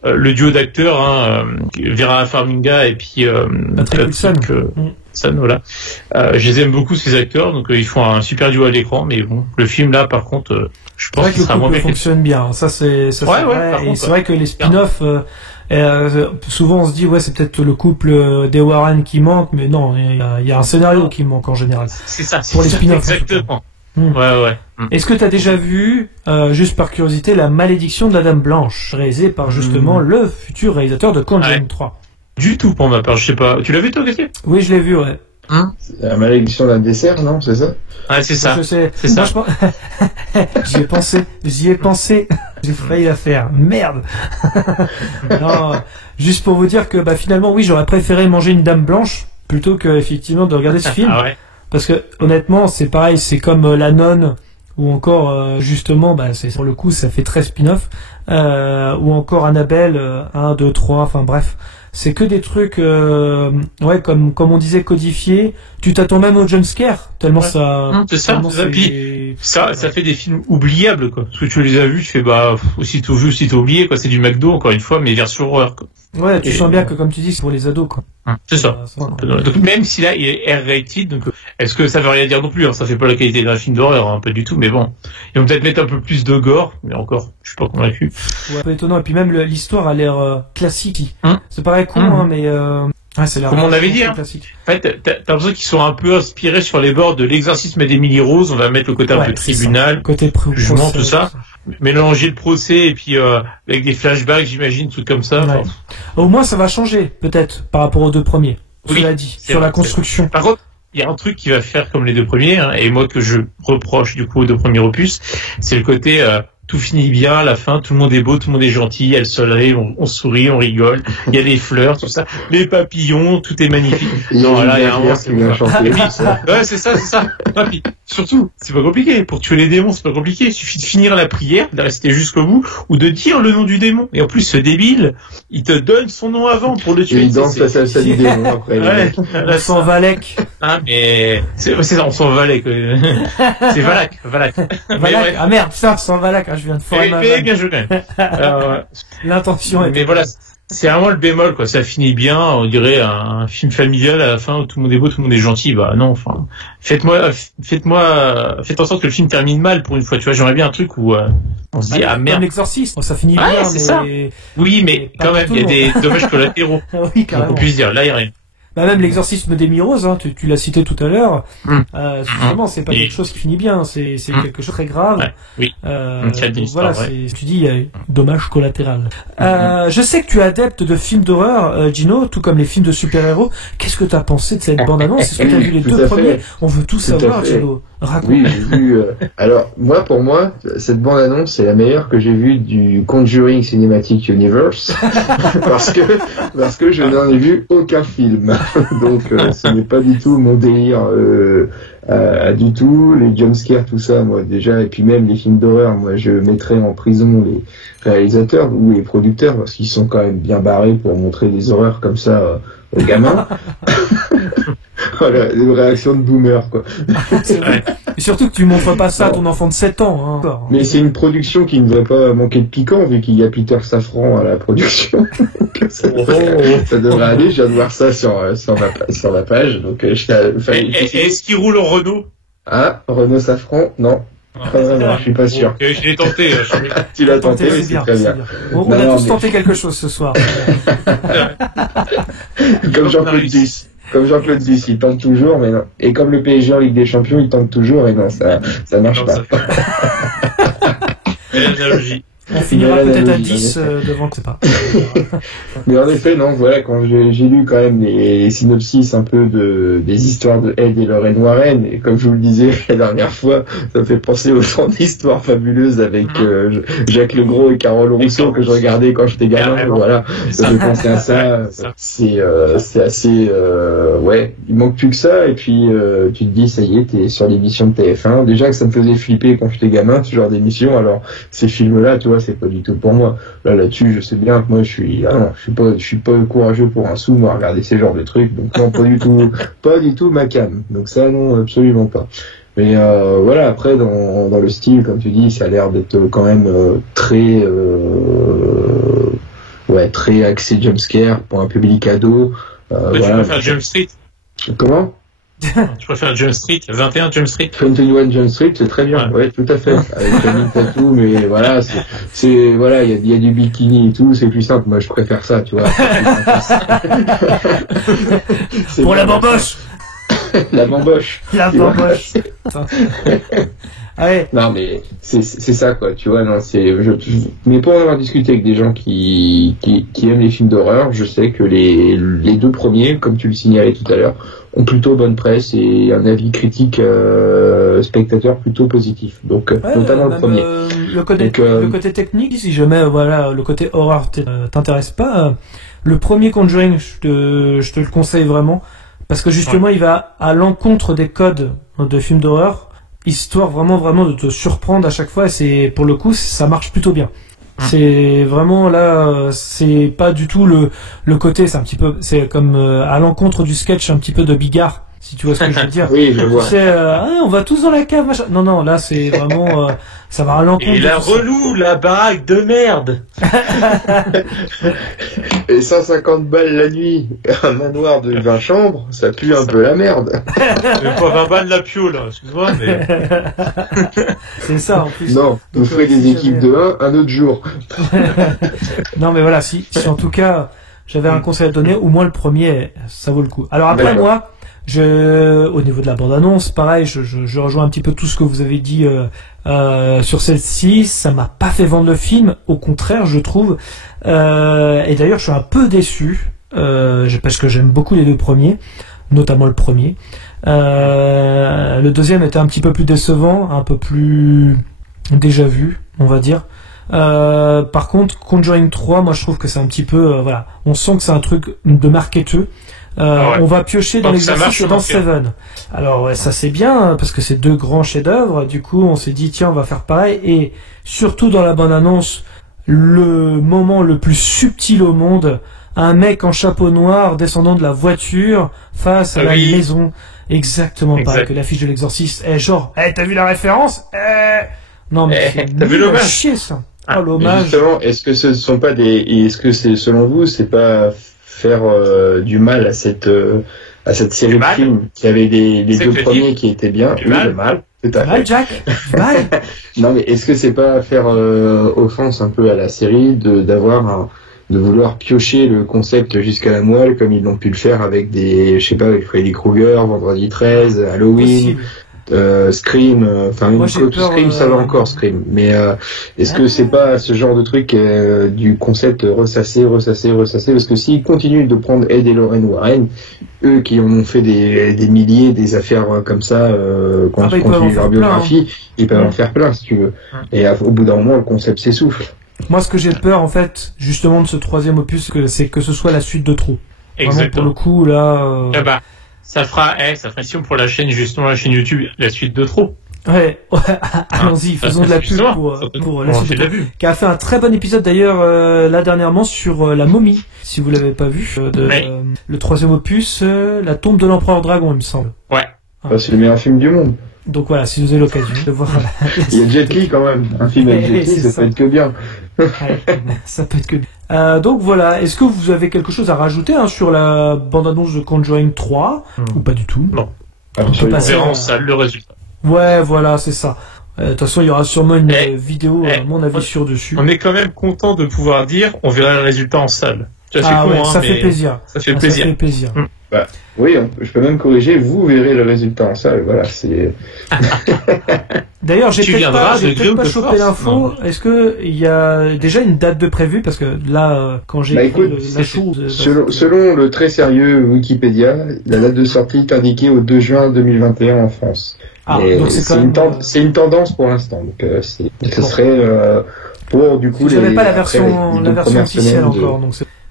le duo d'acteurs, Vera Farmiga et puis Patrick Wilson, voilà. Je les aime beaucoup, ces acteurs, donc ils font un super duo à l'écran. Mais bon, le film là, par contre, je pense que ça fonctionne bien. Ça c'est vrai. Et c'est vrai que les spin-offs. Souvent on se dit c'est peut-être le couple des Warren qui manque, mais non, il y a un scénario qui manque en général. C'est ça, pour les spin-offs. Exactement. Ouais. Est-ce que t'as déjà vu, juste par curiosité, La Malédiction de la Dame Blanche, réalisée par justement le futur réalisateur de Conjuring 3? Du tout pour ma part, je sais pas. Tu l'as vu toi, Gauthier? Oui, je l'ai vu, ouais. La malédiction d'un dessert, non, c'est ça? Ah, c'est ça. Je sais. C'est ça. Moi, j'y ai pensé. J'ai failli la faire. Merde. Non, juste pour vous dire que finalement, oui, j'aurais préféré manger une dame blanche plutôt que effectivement de regarder ce film. Ah ouais. Parce que honnêtement, c'est pareil, c'est comme La Nonne ou encore justement, c'est pour le coup, ça fait 13 spin-off, ou encore Annabelle 1, 2, 3, enfin bref. C'est que des trucs, comme on disait, codifiés. Tu t'attends même au jumpscare, tellement ça... C'est ça, puis ça fait des films oubliables, quoi. Parce que tu les as vus, tu fais, aussitôt vu, aussitôt oublié, quoi. C'est du McDo, encore une fois, mais version horreur, quoi. Ouais, tu sens bien que, comme tu dis, c'est pour les ados, quoi. C'est ça. Donc, même si là, il est R-rated, donc, est-ce que ça veut rien dire non plus, hein, ça fait pas la qualité d'un film d'horreur, un peu du tout, mais bon. Ils vont peut-être mettre un peu plus de gore, mais encore, je suis pas convaincu. Ouais, un peu étonnant. Et puis même, l'histoire a l'air classique. C'est pareil con, mais c'est l'air. Comme on avait dit, classique. En fait, t'as l'impression qu'ils sont un peu inspirés sur les bords de L'exorcisme d'Emily Rose, on va mettre le côté un peu tribunal, côté jugement, tout ça. Mélanger le procès et puis avec des flashbacks, j'imagine, trucs comme ça. Ouais. Au moins, ça va changer, peut-être, par rapport aux deux premiers. Oui, cela dit, sur la construction. Par contre, il y a un truc qui va faire comme les deux premiers, et moi que je reproche du coup aux deux premiers opus, c'est le côté tout finit bien, à la fin, tout le monde est beau, tout le monde est gentil, il y a le soleil, on sourit, on rigole, il y a les fleurs, tout ça, les papillons, tout est magnifique. Non, là, il y a un moment qui vient chanter. Ouais, c'est ça. Non, puis, surtout, c'est pas compliqué. Pour tuer les démons, c'est pas compliqué. Il suffit de finir la prière, de rester jusqu'au bout, ou de dire le nom du démon. Et en plus, ce débile, il te donne son nom avant pour le tuer. Et il danse la salsa du démon après. Ouais. On s'en Valek. Ah, mais, c'est ça, on s'en Valek. C'est Valak. Valak. Ah merde, putain, sans Valak, je viens de foirer ma vanne. Bien joué, quand même. L'intention est... Mais voilà, c'est vraiment le bémol, quoi. Ça finit bien, on dirait un film familial à la fin où tout le monde est beau, tout le monde est gentil. Non, enfin, faites en sorte que le film termine mal pour une fois. Tu vois, j'aimerais bien un truc où on se dit ah merde. Comme L'Exorciste, ça finit bien, c'est mais... ça. Oui, mais quand même, il y a des dommages collatéraux. Oui, carrément. On puisse dire, là, il y a rien. Même l'exorcisme d'Emily Rose, tu l'as cité tout à l'heure, justement, c'est pas quelque chose qui finit bien, c'est quelque chose de très grave. Ouais, oui. Donc voilà, tu dis, il y a dommage collatéral. Je sais que tu es adepte de films d'horreur, Gino, tout comme les films de super-héros. Qu'est-ce que tu as pensé de cette bande-annonce? Est-ce que tu as vu les deux premiers? On veut tout savoir, Gino. Raconte. Oui, j'ai vu. Alors, pour moi, cette bande-annonce, c'est la meilleure que j'ai vue du Conjuring Cinematic Universe. parce que je n'en ai vu aucun film. Donc, ce n'est pas du tout mon délire, du tout. Les jumpscares, tout ça, moi, déjà, et puis même les films d'horreur, moi, je mettrais en prison les réalisateurs ou les producteurs, parce qu'ils sont quand même bien barrés pour montrer des horreurs comme ça aux gamins. Voilà, une réaction de boomer, quoi. C'est vrai. Et surtout que tu montres pas ça à ton enfant de 7 ans, hein. Mais c'est une production qui ne devrait pas manquer de piquant, vu qu'il y a Peter Safran à la production. ça devrait aller, je viens de voir ça sur la page, donc est-ce qu'il roule en Renault? Ah, Renault Safran? Non. Non, je suis pas sûr. Okay, je l'ai tenté. Tu l'as tenté, mais c'est très bien. On a tous tenté quelque chose ce soir. Comme Jean-Claude Duss, il tente toujours, mais non. Et comme le PSG en Ligue des Champions, il tente toujours, et non, ça marche pas. Belle analogie. On finira peut-être à 10 devant, je sais pas. Mais en effet, non, voilà, quand j'ai lu quand même les synopsis un peu des histoires de Ed et Lorraine Warren, et comme je vous le disais la dernière fois, ça me fait penser autant d'histoires fabuleuses avec Jacques Legros et Carole Rousseau que je regardais quand j'étais gamin, voilà. Ça me fait penser à ça. C'est assez, ouais, il manque plus que ça, et puis tu te dis, ça y est, t'es sur l'émission de TF1. Déjà que ça me faisait flipper quand j'étais gamin, ce genre d'émission, alors ces films-là, tu vois, c'est pas du tout pour moi. Là-dessus, je sais bien que moi, je suis pas courageux pour un sou, moi, à regarder ces genres de trucs. Donc non, pas du tout ma came. Donc ça, non, absolument pas. Mais voilà, après, dans le style, comme tu dis, ça a l'air d'être quand même très axé jumpscare pour un public ado. Tu préfères Jump Street? Comment? Je préfère Jump Street, 21 Jump Street. 21 Jump Street, c'est très bien, ouais, tout à fait. Avec Channing Tatum, mais voilà, voilà, il y a du bikini et tout, c'est plus simple. Moi, je préfère ça, tu vois. Pour la bamboche. La bamboche. La Tu vois. bamboche. Ah ouais. Non, mais c'est ça, quoi, tu vois. Non, mais pour en avoir discuté avec des gens qui aiment les films d'horreur, je sais que les deux premiers, comme tu le signalais tout à l'heure, ont plutôt bonne presse et un avis critique spectateur plutôt positif. Donc, Ouais, notamment le même, premier. Le côté technique, si jamais voilà le côté horreur t'intéresse pas, le premier Conjuring, je te le conseille vraiment parce que justement il va à l'encontre des codes de films d'horreur, histoire vraiment de te surprendre à chaque fois. Et c'est pour le coup ça marche plutôt bien. C'est vraiment là, c'est pas du tout le côté, c'est un petit peu, c'est comme à l'encontre du sketch un petit peu de Bigard, si tu vois ce que je veux dire. Oui, je vois. C'est on va tous dans la cave, machin. Non, là c'est vraiment ça va à l'encontre. Et de la tout ça. relou, la baraque de merde. Et 150 balles la nuit, un manoir de 20 chambres, ça pue un peu la merde. Même pas 20 balles la pio, là, excuse-moi, mais... C'est ça en plus. Non, vous Donc, ferez des si équipes j'avais- de 1 autre jour. Non mais voilà, si en tout cas j'avais un conseil à donner, au moins le premier, ça vaut le coup. Alors après D'accord. moi, au niveau de la bande-annonce, pareil, je rejoins un petit peu tout ce que vous avez dit sur celle-ci. Ça m'a pas fait vendre le film, au contraire, je trouve. Et d'ailleurs, je suis un peu déçu parce que j'aime beaucoup les deux premiers, notamment le premier. Le deuxième était un petit peu plus décevant, un peu plus déjà vu, on va dire. Par contre, Conjuring 3, moi je trouve que c'est un petit peu, voilà, on sent que c'est un truc de marketeux. On va piocher dans Donc ça l'exercice marche, et dans marqué. Seven. Alors ouais, ça c'est bien parce que c'est deux grands chefs-d'œuvre. Du coup, on s'est dit tiens, on va faire pareil. Et surtout dans la bande-annonce, le moment le plus subtil au monde, un mec en chapeau noir descendant de la voiture face à la Oui. maison, exactement pareil Exact. que l'affiche de l'Exorciste. Genre, t'as vu la référence Non mais c'est t'as vu nul à l'hommage chier ça. Oh Mais l'hommage. justement, est-ce que ce sont pas est-ce que c'est, selon vous, c'est pas faire du mal à cette série Du de mal films qui avait les C'est deux que le premiers film- qui étaient bien, du oui, mal. le mal, tout à Mal fait. Jack, mal. Non, mais est-ce que c'est pas faire offense un peu à la série de vouloir piocher le concept jusqu'à la moelle comme ils l'ont pu le faire avec je sais pas, avec Freddy Krueger, Vendredi 13, Halloween, Possible. Scream, enfin même Moi, j'ai que peur, Scream ça va encore Scream, mais est-ce que c'est pas ce genre de truc du concept ressassé parce que s'ils continuent de prendre Ed et Lorraine Warren, eux qui en ont fait des milliers des affaires comme ça quand Ah bah, ils ils peuvent en continuent leur faire plein, biographie, ils peuvent en faire plein si tu veux. Et au bout d'un moment le concept s'essouffle. Moi, ce que j'ai peur, en fait, justement, de ce troisième opus, c'est que ce soit la suite de trop. Vraiment, pour Exactement. le coup, là... Eh ben, ça fera mission pour la chaîne, justement, la chaîne YouTube, la suite de trop. Ouais, allons-y, faisons de la pub Justement, pour la on suite fait de de la trop. pub. Qui a fait un très bon épisode, d'ailleurs, là, dernièrement, sur la momie, si vous l'avez pas vu. Oui. Le troisième opus, La tombe de l'empereur dragon, il me semble. Ouais. C'est le meilleur film du monde. Donc voilà, si vous avez l'occasion de voir... Il y a Jet Li quand même, un film avec Jet Li, C'est ça ça. peut être que bien. Ouais, ça peut être que... donc voilà, est-ce que vous avez quelque chose à rajouter sur la bande-annonce de Conjuring 3 ou pas du tout? Non. On peut On passer verra à- en salle le résultat. Ouais, voilà, c'est ça. De toute façon, il y aura sûrement une vidéo, à eh, mon avis, on- sur dessus. On est quand même content de pouvoir dire, on verra le résultat en salle. Ça fait con, ouais, hein, ça mais fait plaisir. Ça fait Ah, plaisir. Ça fait plaisir. Oui, je peux même corriger, vous verrez le résultat en salle, voilà, c'est... D'ailleurs, j'ai Tu peut-être viendras pas, de Grille pas de chopé Force, l'info. non. Est-ce que il y a déjà une date de prévue? Parce que là, quand j'ai Bah, écrit écoute, la chose... Selon le très sérieux Wikipédia, la date de sortie est indiquée au 2 juin 2021 en France. Ah, Et donc c'est quand même... c'est une tendance pour l'instant, donc ce serait pour du coup J'avais pas la après, version, les la deux version premières officielle semaines de- encore,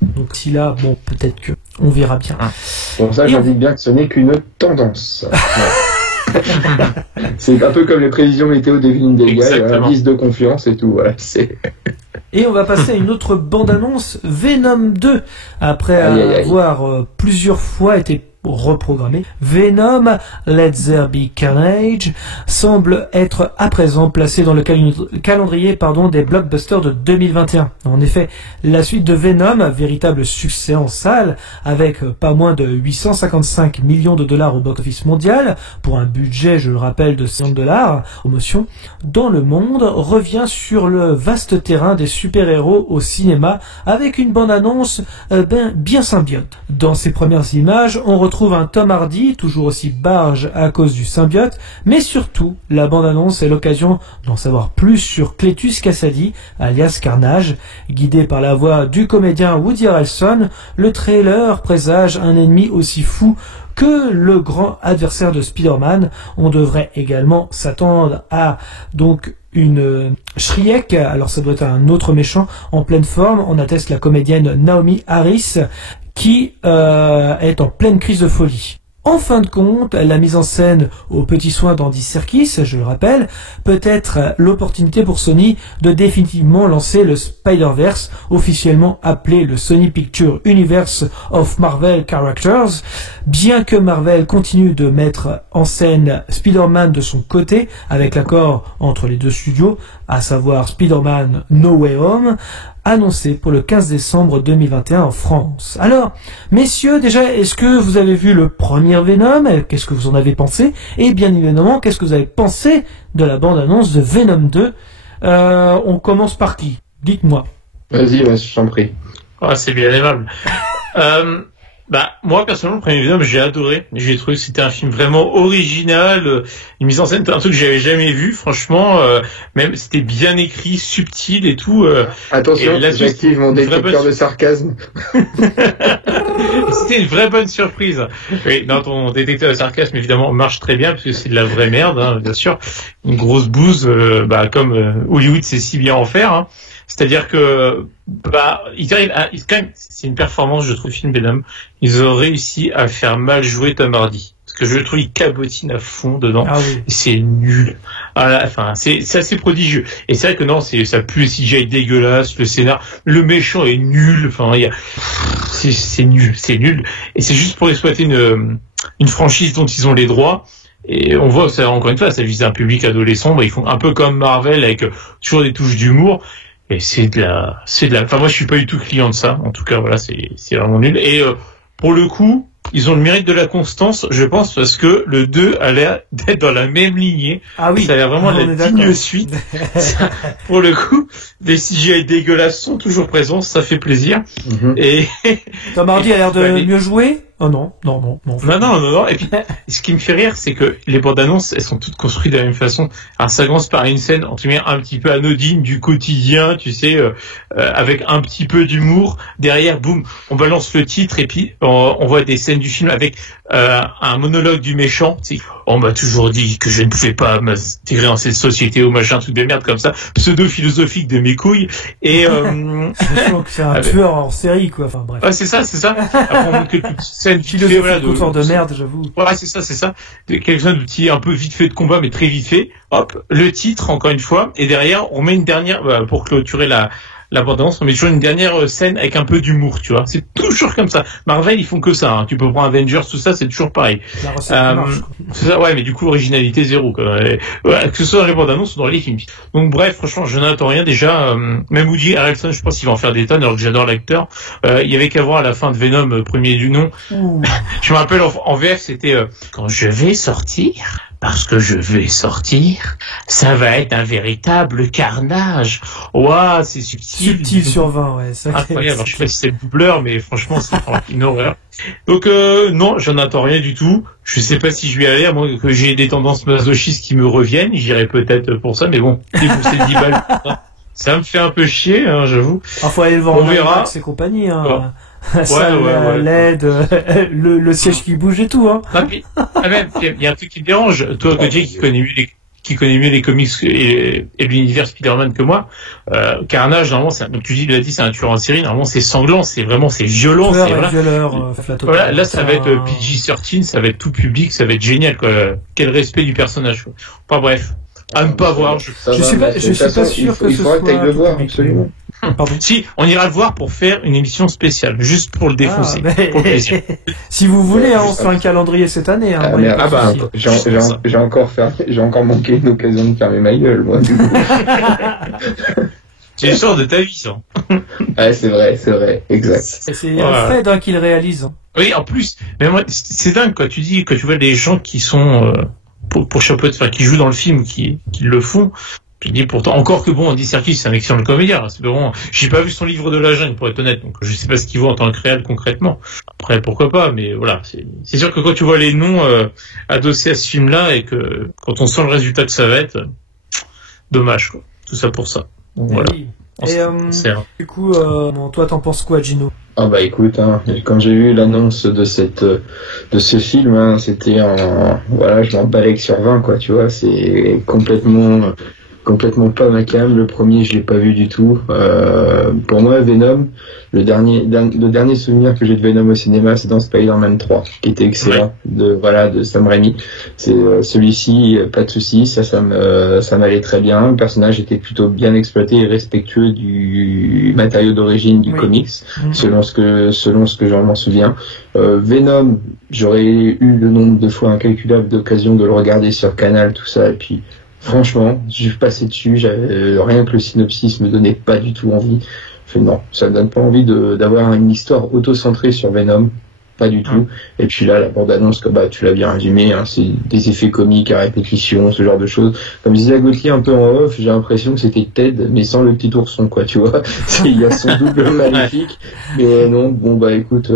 donc si là, bon, peut-être que on verra bien. Pour ça, Et j'indique bien que ce n'est qu'une tendance. Ouais. C'est un peu comme les prévisions météo d'Evelyn Degas, Exactement. indice de confiance et tout. Voilà, c'est... Et on va passer à une autre bande-annonce, Venom 2, après Aïe, aïe, aïe. avoir plusieurs fois été reprogrammé. Venom, Let There Be Carnage, semble être à présent placé dans le calendrier des blockbusters de 2021. En effet, la suite de Venom, véritable succès en salle, avec pas moins de 855 millions de dollars au box-office mondial, pour un budget, je le rappelle, de 100 dollars, promotion, dans le monde, revient sur le vaste terrain des super-héros au cinéma, avec une bande-annonce bien symbiote. Dans ces premières images, on retrouve retrouve un Tom Hardy, toujours aussi barge à cause du symbiote, mais surtout, la bande-annonce est l'occasion d'en savoir plus sur Cletus Kasady, alias Carnage. Guidé par la voix du comédien Woody Harrelson, le trailer présage un ennemi aussi fou que le grand adversaire de Spider-Man. On devrait également s'attendre à donc une Shriek, alors ça doit être un autre méchant en pleine forme. On atteste la comédienne Naomi Harris qui est en pleine crise de folie. En fin de compte, la mise en scène aux petits soins d'Andy Serkis, je le rappelle, peut être l'opportunité pour Sony de définitivement lancer le Spider-Verse, officiellement appelé le Sony Pictures Universe of Marvel Characters. Bien que Marvel continue de mettre en scène Spider-Man de son côté, avec l'accord entre les deux studios, à savoir Spider-Man No Way Home, annoncé pour le 15 décembre 2021 en France. Alors, messieurs, déjà, est-ce que vous avez vu le premier Venom? Qu'est-ce que vous en avez pensé? Et bien évidemment, qu'est-ce que vous avez pensé de la bande-annonce de Venom 2? On commence par qui? Dites-moi. Vas-y, je t'en prie. Ah, c'est bien aimable. Moi, personnellement, le premier Venom, j'ai adoré. J'ai trouvé que c'était un film vraiment original, une mise en scène, un truc que j'avais jamais vu, franchement, même, c'était bien écrit, subtil et tout, Attention, j'active mon détecteur de sarcasme. C'était une vraie bonne surprise. Oui, non, ton détecteur de sarcasme, évidemment, marche très bien, parce que c'est de la vraie merde, hein, bien sûr. Une grosse bouse, comme Hollywood sait si bien en faire, hein. C'est-à-dire que, ils arrivent quand même, c'est une performance, je trouve, film Venom. Ils ont réussi à faire mal jouer Tom Hardy. Parce que je le trouve, il cabotine à fond dedans. Ah oui. C'est nul. C'est assez prodigieux. Et c'est vrai que non, ça pue le CGI dégueulasse, le scénar, le méchant est nul. C'est nul. Et c'est juste pour exploiter une franchise dont ils ont les droits. Et on voit que ça, encore une fois, ça vise un public adolescent. Ils font un peu comme Marvel avec toujours des touches d'humour. Et moi je suis pas du tout client de ça. En tout cas, voilà, c'est vraiment nul. Et, pour le coup, ils ont le mérite de la constance, je pense, parce que le 2 a l'air d'être dans la même lignée. Ah oui. Ça a l'air vraiment la digne suite. Ça, pour le coup, les CGI dégueulasses sont toujours présents, ça fait plaisir. Mm-hmm. Et Tom Hardy a l'air de mieux jouer? Oh non. Non. Et puis, ce qui me fait rire, c'est que les bandes annonces, elles sont toutes construites de la même façon. Alors, ça commence par une scène, entre guillemets, un petit peu anodine du quotidien, tu sais, avec un petit peu d'humour. Derrière, boum, on balance le titre et puis on voit des scènes du film avec un monologue du méchant. Tu sais, on m'a toujours dit que je ne pouvais pas m'intégrer dans cette société ou machin, truc de merde comme ça, pseudo-philosophique de mes couilles. Et c'est un tueur en série, quoi. Enfin bref. Ah, c'est ça. Après, on montre que toute scène philosophique de merde, j'avoue. Voilà, c'est ça. Quelque chose de petit, un peu vite fait de combat, mais très vite fait. Hop, le titre, encore une fois, et derrière, on met une dernière, pour clôturer la bande-annonce, on met toujours une dernière scène avec un peu d'humour, tu vois. C'est toujours comme ça. Marvel, ils font que ça, hein. Tu peux prendre Avengers, tout ça, c'est toujours pareil. La recette marche. C'est ça, ouais, mais du coup, originalité zéro, quoi. Que ce soit dans les bandes-annonces ou dans les films. Donc, bref, franchement, je n'attends rien. Déjà, même Woody Harrelson, je pense qu'il va en faire des tonnes, alors que j'adore l'acteur. Il y avait qu'à voir à la fin de Venom, premier du nom. Je me rappelle, en VF, c'était, quand je vais sortir, parce que je vais sortir, ça va être un véritable carnage. Ouah, c'est subtil sur 20, ouais. Ça incroyable. Alors, je sais pas si c'est le doubleur, mais franchement, c'est une horreur. Donc, non, j'en attends rien du tout. Je sais pas si je vais aller, à moins que j'ai des tendances masochistes qui me reviennent. J'irai peut-être pour ça, mais bon, débourser 10 balles, ça me fait un peu chier, hein, j'avoue. Il faut aller le voir en IMAX et compagnie, hein. Ouais. Ouais. LED, le siège qui bouge et tout, hein. Même, il y a un truc qui me dérange. Toi, Gauthier, qui connaît mieux les comics et l'univers Spider-Man que moi, Carnage, normalement, donc tu l'as dit, c'est un tueur en série, normalement, c'est sanglant, c'est violent, voilà, là, ça va être PG-13, ça va être tout public, ça va être génial, quoi. Quel respect du personnage, quoi. Enfin, bref. À ne pas voir. Je suis pas sûr que ce soit. Il faudra que tu ailles le voir, absolument. Pardon. Si, on ira le voir pour faire une émission spéciale, juste pour le défoncer, pour le plaisir. Si vous voulez, on se fait un calendrier cette année. J'ai encore manqué une occasion de fermer ma gueule, moi. C'est l'histoire de ta vie, ça. Ouais, c'est vrai, exact. C'est Alfred qui le réalise. Oui, en plus, mais moi, c'est dingue quand tu dis que tu vois des gens qui sont pour chapeauter, enfin qui jouent dans le film, qui le font. Je dis pourtant, encore que bon, Andy Serkis, c'est un excellent comédien. C'est vraiment, j'ai pas vu son livre de la jungle, pour être honnête, donc je sais pas ce qu'il vaut en tant que réel concrètement. Après, pourquoi pas, mais voilà, c'est sûr que quand tu vois les noms adossés à ce film-là et que quand on sent le résultat que ça va être, dommage, quoi. Tout ça pour ça. Donc, voilà. Oui. Et du coup, toi, t'en penses quoi, Gino? Ah bah écoute, quand j'ai vu l'annonce de ce film, c'était voilà, je m'en balèque sur 20, quoi, tu vois, c'est complètement pas ma came. Le premier, je l'ai pas vu du tout. Pour moi, Venom, le dernier souvenir que j'ai de Venom au cinéma, c'est dans Spider-Man 3, qui était excellent, de Sam Raimi. C'est celui-ci, pas de souci, ça m'allait très bien. Le personnage était plutôt bien exploité et respectueux du matériau d'origine du comics, selon ce que j'en m'en souviens. Venom, j'aurais eu le nombre de fois incalculable d'occasions de le regarder sur Canal, tout ça, et puis franchement, je suis passé dessus, rien que le synopsis me donnait pas du tout envie. Non, ça me donne pas envie d'avoir une histoire auto-centrée sur Venom, pas du tout. Et puis là, la bande-annonce, tu l'as bien résumé, c'est des effets comiques à répétition, ce genre de choses. Comme disait Gauthier un peu en off, j'ai l'impression que c'était Ted, mais sans le petit ourson, quoi, tu vois. Il y a son double maléfique, mais non, écoute,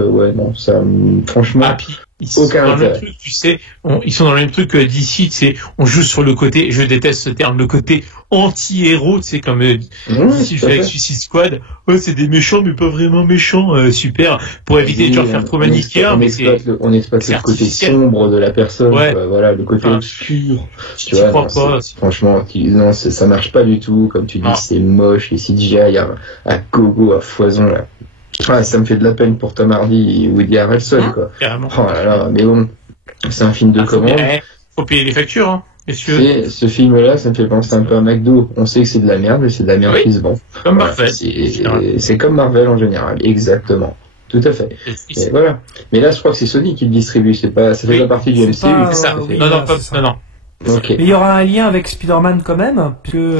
ça, franchement... Ils sont dans le même truc, tu sais, ils sont dans le même truc que d'ici, tu sais, on joue sur le côté, je déteste ce terme, le côté anti-héros, tu sais, comme d'ici fait avec Suicide Squad, c'est des méchants, mais pas vraiment méchants, super, pour éviter de faire trop manichéen, mais on exploite le côté sombre de la personne, voilà, le côté obscur, tu vois, franchement, non, ça marche pas du tout, comme tu dis, c'est moche, les CGI à gogo, à foison, là. Ça me fait de la peine pour Tom Hardy et Woody Harrelson, quoi. Carrément. Oh là là, mais bon, c'est un film de commande. Faut payer les factures, hein. Ce film-là, ça me fait penser un peu à McDo. On sait que c'est de la merde, mais c'est de la merde qui se vend. Comme Marvel. C'est comme Marvel en général, exactement. Tout à fait. Et voilà. Mais là, je crois que c'est Sony qui le distribue. Ça fait pas partie du MCU. C'est ça. Non. Okay. Mais il y aura un lien avec Spider-Man quand même.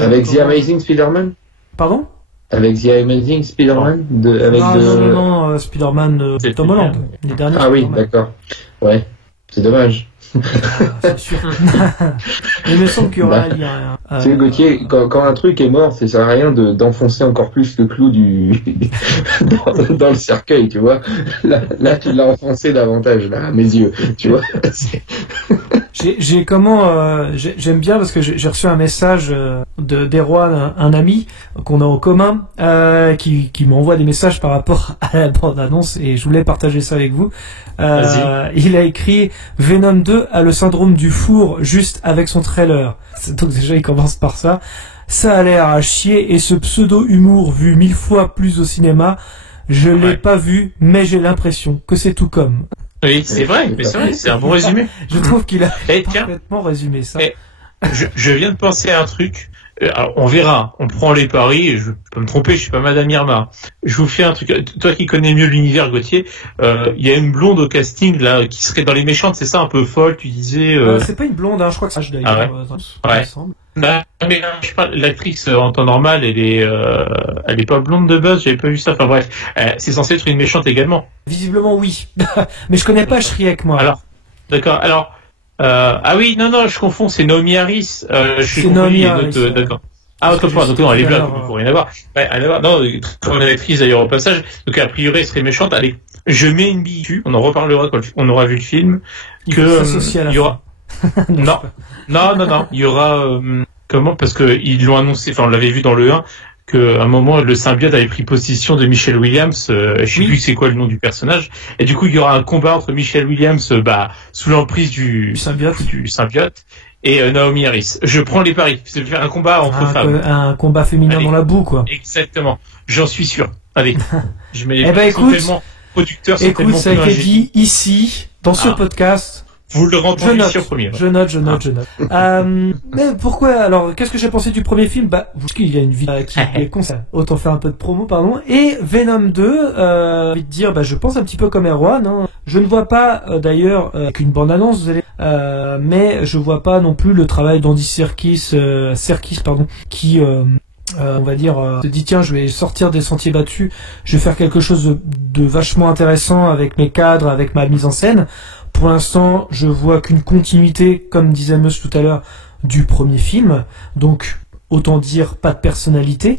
Avec The Amazing Spider-Man? Pardon? Avec The Amazing Spider-Man Non, Spider-Man Tom Holland, les derniers. Ah oui, d'accord. Ouais, c'est dommage. C'est sûr. Il me semble qu'il y aura un lien. Tu sais, Gauthier, quand un truc est mort, ça sert à rien d'enfoncer encore plus le clou dans le cercueil, tu vois. Là, tu l'as enfoncé davantage, là, à mes yeux, tu vois. J'aime bien parce que j'ai reçu un message d'Erwan, un ami qu'on a en commun, qui m'envoie des messages par rapport à la bande-annonce, et je voulais partager ça avec vous. Il a écrit Venom 2 a le syndrome du four juste avec son trailer. Donc déjà il commence par ça. Ça a l'air à chier, et ce pseudo-humour vu 1000 fois plus au cinéma, je l'ai pas vu, mais j'ai l'impression que c'est tout comme. Oui, c'est vrai, c'est un bon résumé. Je trouve qu'il a parfaitement résumé ça. Je viens de penser à un truc. Alors, on verra, on prend les paris, je peux me tromper, je suis pas Madame Irma. Je vous fais un truc, toi qui connais mieux l'univers, Gauthier, il y a une blonde au casting, là, qui serait dans les méchantes, c'est ça, un peu folle, tu disais... c'est pas une blonde, je crois que c'est d'ailleurs, ouais. Non, mais je parle, l'actrice, en temps normal, elle est pas blonde de base, j'avais pas vu ça, enfin bref, c'est censé être une méchante également. Visiblement, oui. Mais je connais pas Shriek, moi. Alors, d'accord, alors... ah oui, non, je confonds, c'est Naomi Harris. Je suis Naomi Harris. D'accord. Ah, autant pour, donc non, elle est blanche, donc rien à voir. Ouais, rien à voir. Non, très bonne actrice d'ailleurs au passage. Donc a priori, elle serait méchante. Allez, je mets une bille dessus. On en reparlera quand on aura vu le film. Il y aura. non, il y aura. Comment? Parce que ils l'ont annoncé. Enfin, on l'avait vu dans le 1. Qu'à un moment le symbiote avait pris possession de Michelle Williams, je sais plus c'est quoi le nom du personnage, et du coup il y aura un combat entre Michelle Williams sous l'emprise du symbiote et Naomi Harris. Je prends les paris, c'est de faire un combat entre femmes. Un combat féminin. Allez, dans la boue, quoi. Exactement, j'en suis sûr. Allez, je mets les écoute, producteurs sont écoute, ça a été dit ici, dans ce podcast. Vous le rentrez ici au premier. Je note. Mais pourquoi, alors, qu'est-ce que j'ai pensé du premier film? Parce qu'il y a une vie qui est con, ça. Autant faire un peu de promo, pardon. Et Venom 2, envie de dire, je pense un petit peu comme Erwan, hein. Je ne vois pas, d'ailleurs, qu'une bande-annonce, mais je vois pas non plus le travail d'Andy Serkis, qui, on va dire, se dit tiens, je vais sortir des sentiers battus, je vais faire quelque chose de vachement intéressant avec mes cadres, avec ma mise en scène. Pour l'instant, je vois qu'une continuité, comme disait Meus tout à l'heure, du premier film. Donc, autant dire pas de personnalité.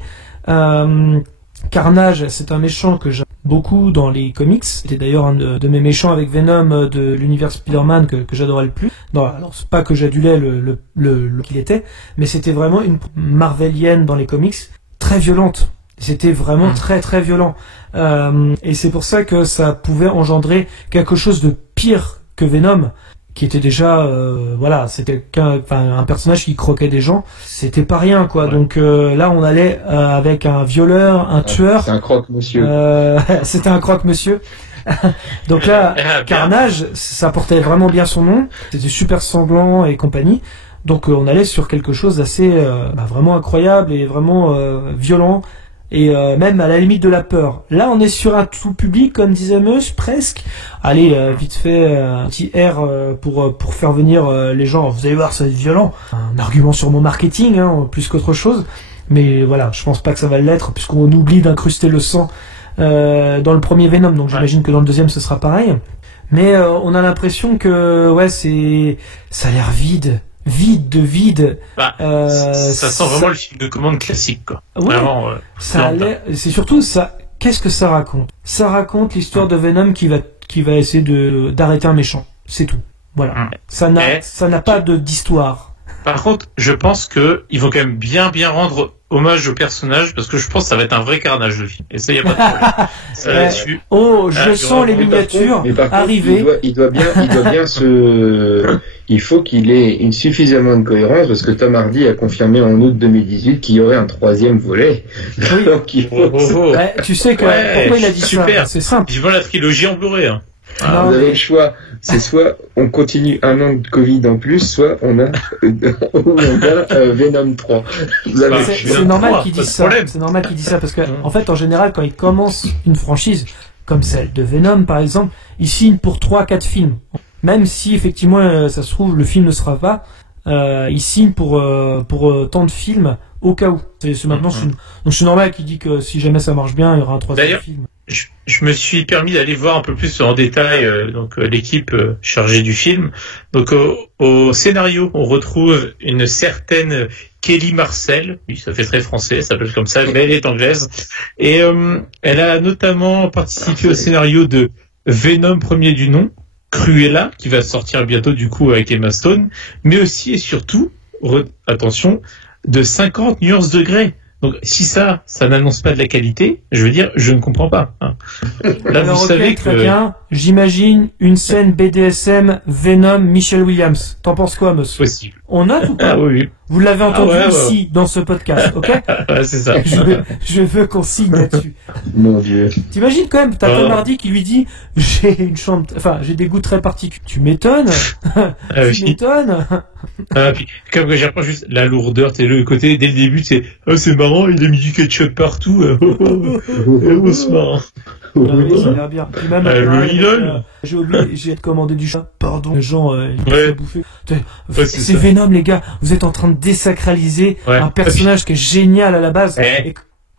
Carnage, c'est un méchant que j'aime beaucoup dans les comics. C'était d'ailleurs un de mes méchants avec Venom de l'univers Spider-Man que j'adorais le plus. Non, alors c'est pas que j'adulais le qu'il était, mais c'était vraiment une Marvelienne dans les comics, très violente. C'était vraiment très très violent. Et c'est pour ça que ça pouvait engendrer quelque chose de pire que Venom, qui était déjà c'était un personnage qui croquait des gens, c'était pas rien quoi. Donc là on allait avec un violeur, un tueur. C'est un croque-monsieur. C'était un croque-monsieur. Donc là Carnage, ça portait vraiment bien son nom, c'était super sanglant et compagnie. Donc on allait sur quelque chose d'assez vraiment incroyable et vraiment violent. Et même à la limite de la peur. Là, on est sur un tout public, comme disait Meus, presque. Allez, vite fait, un petit R pour faire venir les gens. Vous allez voir, ça va être violent. Un argument sur mon marketing, plus qu'autre chose. Mais voilà, je pense pas que ça va l'être, puisqu'on oublie d'incruster le sang dans le premier Venom. Donc j'imagine que dans le deuxième, ce sera pareil. Mais on a l'impression que ça a l'air vide. Vide. Ça sent vraiment le film de commande classique, quoi. Ouais, vraiment, c'est surtout ça. Qu'est-ce que ça raconte ? Ça raconte l'histoire de Venom qui va essayer d'arrêter un méchant. C'est tout. Voilà. Ça n'a pas d'histoire. Par contre, je pense que ils vont quand même bien rendre hommage au personnage, parce que je pense que ça va être un vrai Carnage le film. Et ça, y a pas de problème. Ça là-dessus. Oh, je sens les miniatures arriver. Il doit bien se. Il faut qu'il ait suffisamment de cohérence, parce que Tom Hardy a confirmé en août 2018 qu'il y aurait un troisième volet. Oui. Donc il faut... tu sais que pourquoi il a dit super. Ça ? C'est simple. Vivant la trilogie en Blu-ray. Vous avez le choix. C'est soit on continue un an de Covid en plus, soit on a Venom 3. C'est normal qu'il dise ça. C'est normal qu'il dise ça parce que en fait, en général, quand il commence une franchise comme celle de Venom, par exemple, il signe pour 3-4 films. Même si effectivement, ça se trouve, le film ne sera pas, il signe pour tant de films au cas où. C'est maintenant. Donc c'est normal qu'il dit que si jamais ça marche bien, il y aura un troisième film. Je me suis permis d'aller voir un peu plus en détail l'équipe chargée du film. Donc au scénario, on retrouve une certaine Kelly Marcel. Oui, ça fait très français, ça s'appelle comme ça, mais elle est anglaise. Et elle a notamment participé au scénario de Venom premier du nom, Cruella, qui va sortir bientôt du coup avec Emma Stone, mais aussi et surtout, attention, de 50 nuances degrés. Donc si ça n'annonce pas de la qualité, je veux dire, je ne comprends pas. Là, alors, vous savez très bien. J'imagine une scène BDSM Venom Michelle Williams. T'en penses quoi, monsieur ? Possible. On note ou pas ? Oui. Vous l'avez entendu ici, dans ce podcast, ok ? C'est ça. Je veux qu'on signe là-dessus. Mon Dieu. T'imagines quand même, t'as Tom Hardy qui lui dit « j'ai des goûts très particuliers. » Tu m'étonnes. Tu m'étonnes. Puis, comme que j'apprends juste la lourdeur, le côté, dès le début, c'est marrant, il a mis du ketchup partout. C'est marrant. Oui, ça a l'air bien. Puis même, j'ai oublié, j'ai commandé du chat. Pardon, les gens, ils ont bouffé. C'est Venom, les gars. Vous êtes en train de désacraliser un personnage qui est génial à la base.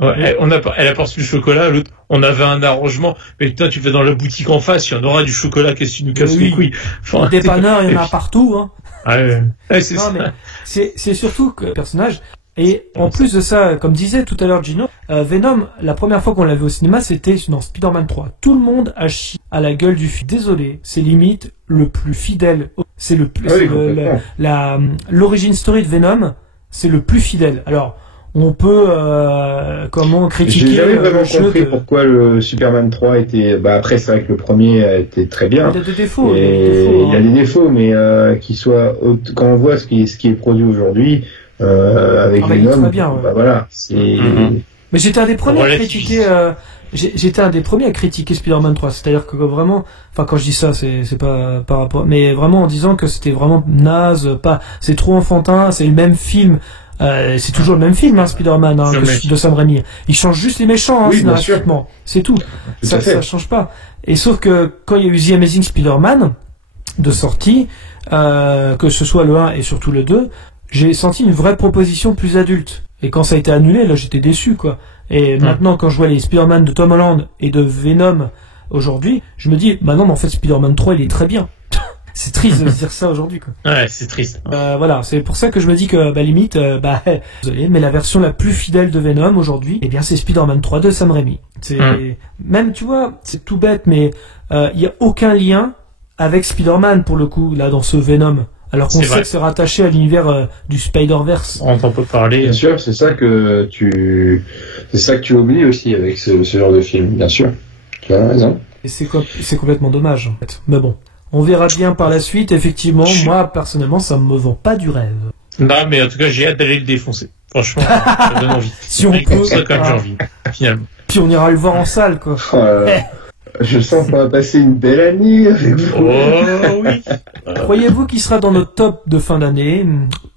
Elle apporte du chocolat, l'autre, on avait un arrangement, mais putain, tu vas dans la boutique en face, il y en aura du chocolat, qu'est-ce que tu nous casses les couilles. Enfin, des dépanneurs, il y en a partout, c'est ça. Mais c'est surtout que le personnage, et en plus de ça, comme disait tout à l'heure Gino, Venom, la première fois qu'on l'avait au cinéma, c'était dans Spider-Man 3. Tout le monde a chié à la gueule du film. Désolé, c'est limite le plus fidèle. C'est l'origin story de Venom, c'est le plus fidèle. Alors, on peut critiquer. J'ai jamais vraiment compris pourquoi le Superman 3 était. Après, c'est vrai que le premier était très bien. Il y a des défauts. Il y a des défauts, mais qu'il soit quand on voit ce qui est produit aujourd'hui. Avec Venom, voilà, c'est. Mais j'étais un des premiers à critiquer. J'étais un des premiers à critiquer Spider-Man 3. C'est-à-dire que vraiment, quand je dis ça, c'est pas par rapport, mais vraiment en disant que c'était vraiment naze, c'est trop enfantin, c'est le même film. C'est toujours le même film, Spider-Man, de Sam Raimi. Il change juste les méchants, scénaristiquement. C'est tout. Ça change pas. Et sauf que quand il y a eu The Amazing Spider-Man de sortie, que ce soit le 1 et surtout le 2. J'ai senti une vraie proposition plus adulte. Et quand ça a été annulé, là, j'étais déçu, quoi. Et maintenant, quand je vois les Spider-Man de Tom Holland et de Venom aujourd'hui, je me dis, non, mais en fait, Spider-Man 3, il est très bien. C'est triste de se dire ça aujourd'hui, quoi. Ouais, c'est triste. Voilà, c'est pour ça que je me dis que, limite, désolé, mais la version la plus fidèle de Venom aujourd'hui, eh bien, c'est Spider-Man 3 de Sam Raimi. Même, tu vois, c'est tout bête, mais il y a aucun lien avec Spider-Man, pour le coup, là, dans ce Venom. Alors qu'on sait que c'est rattaché à l'univers du Spider-Verse. On t'en peut parler. Bien sûr, c'est ça que tu oublies aussi avec ce genre de film, bien sûr. Tu as raison. Et c'est complètement dommage, en fait. Mais bon. On verra bien par la suite, effectivement. Moi, personnellement, ça me vend pas du rêve. Non, mais en tout cas, j'ai hâte d'aller le défoncer. Franchement, ça donne envie. Si on peut, comme j'ai envie, finalement. Puis on ira le voir en salle, quoi. Je sens qu'on va passer une belle année avec vous. Oh oui. Croyez-vous qu'il sera dans notre top de fin d'année?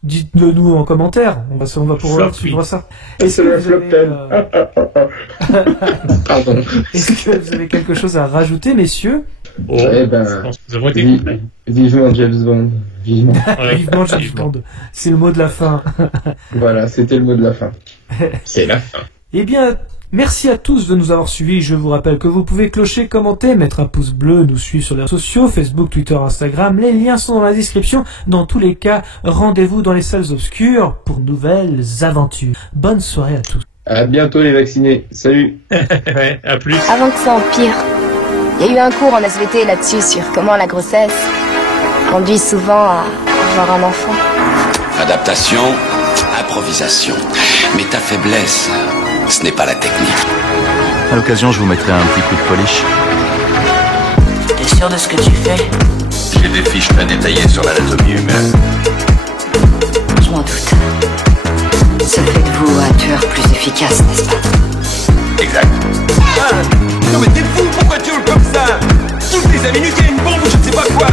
Dites-le nous en commentaire. On va pouvoir suivre ça. Est-ce que vous avez... Pardon. Est-ce que vous avez quelque chose à rajouter, messieurs? Je pense que nous avons été vivement James Bond. Vivement. Vivement James Bond. C'est le mot de la fin. Voilà, c'était le mot de la fin. C'est la fin. Eh bien, merci à tous de nous avoir suivis. Je vous rappelle que vous pouvez clocher, commenter, mettre un pouce bleu, nous suivre sur les réseaux sociaux, Facebook, Twitter, Instagram. Les liens sont dans la description. Dans tous les cas, rendez-vous dans les salles obscures pour nouvelles aventures. Bonne soirée à tous. À bientôt les vaccinés. Salut. Ouais, à plus. Avant que ça empire, il y a eu un cours en SVT là-dessus sur comment la grossesse conduit souvent à avoir un enfant. Adaptation, improvisation. Mais ta faiblesse, ce n'est pas la technique. À l'occasion, je vous mettrai un petit coup de polish. T'es sûr de ce que tu fais? J'ai des fiches très détaillées sur l'anatomie humaine. Je m'en doute. Ça fait de vous un tueur plus efficace, n'est-ce pas? Exact. Non mais t'es fou, pourquoi tu hurles comme ça? Toutes les 5 minutes, il y a une bombe ou je ne sais pas quoi.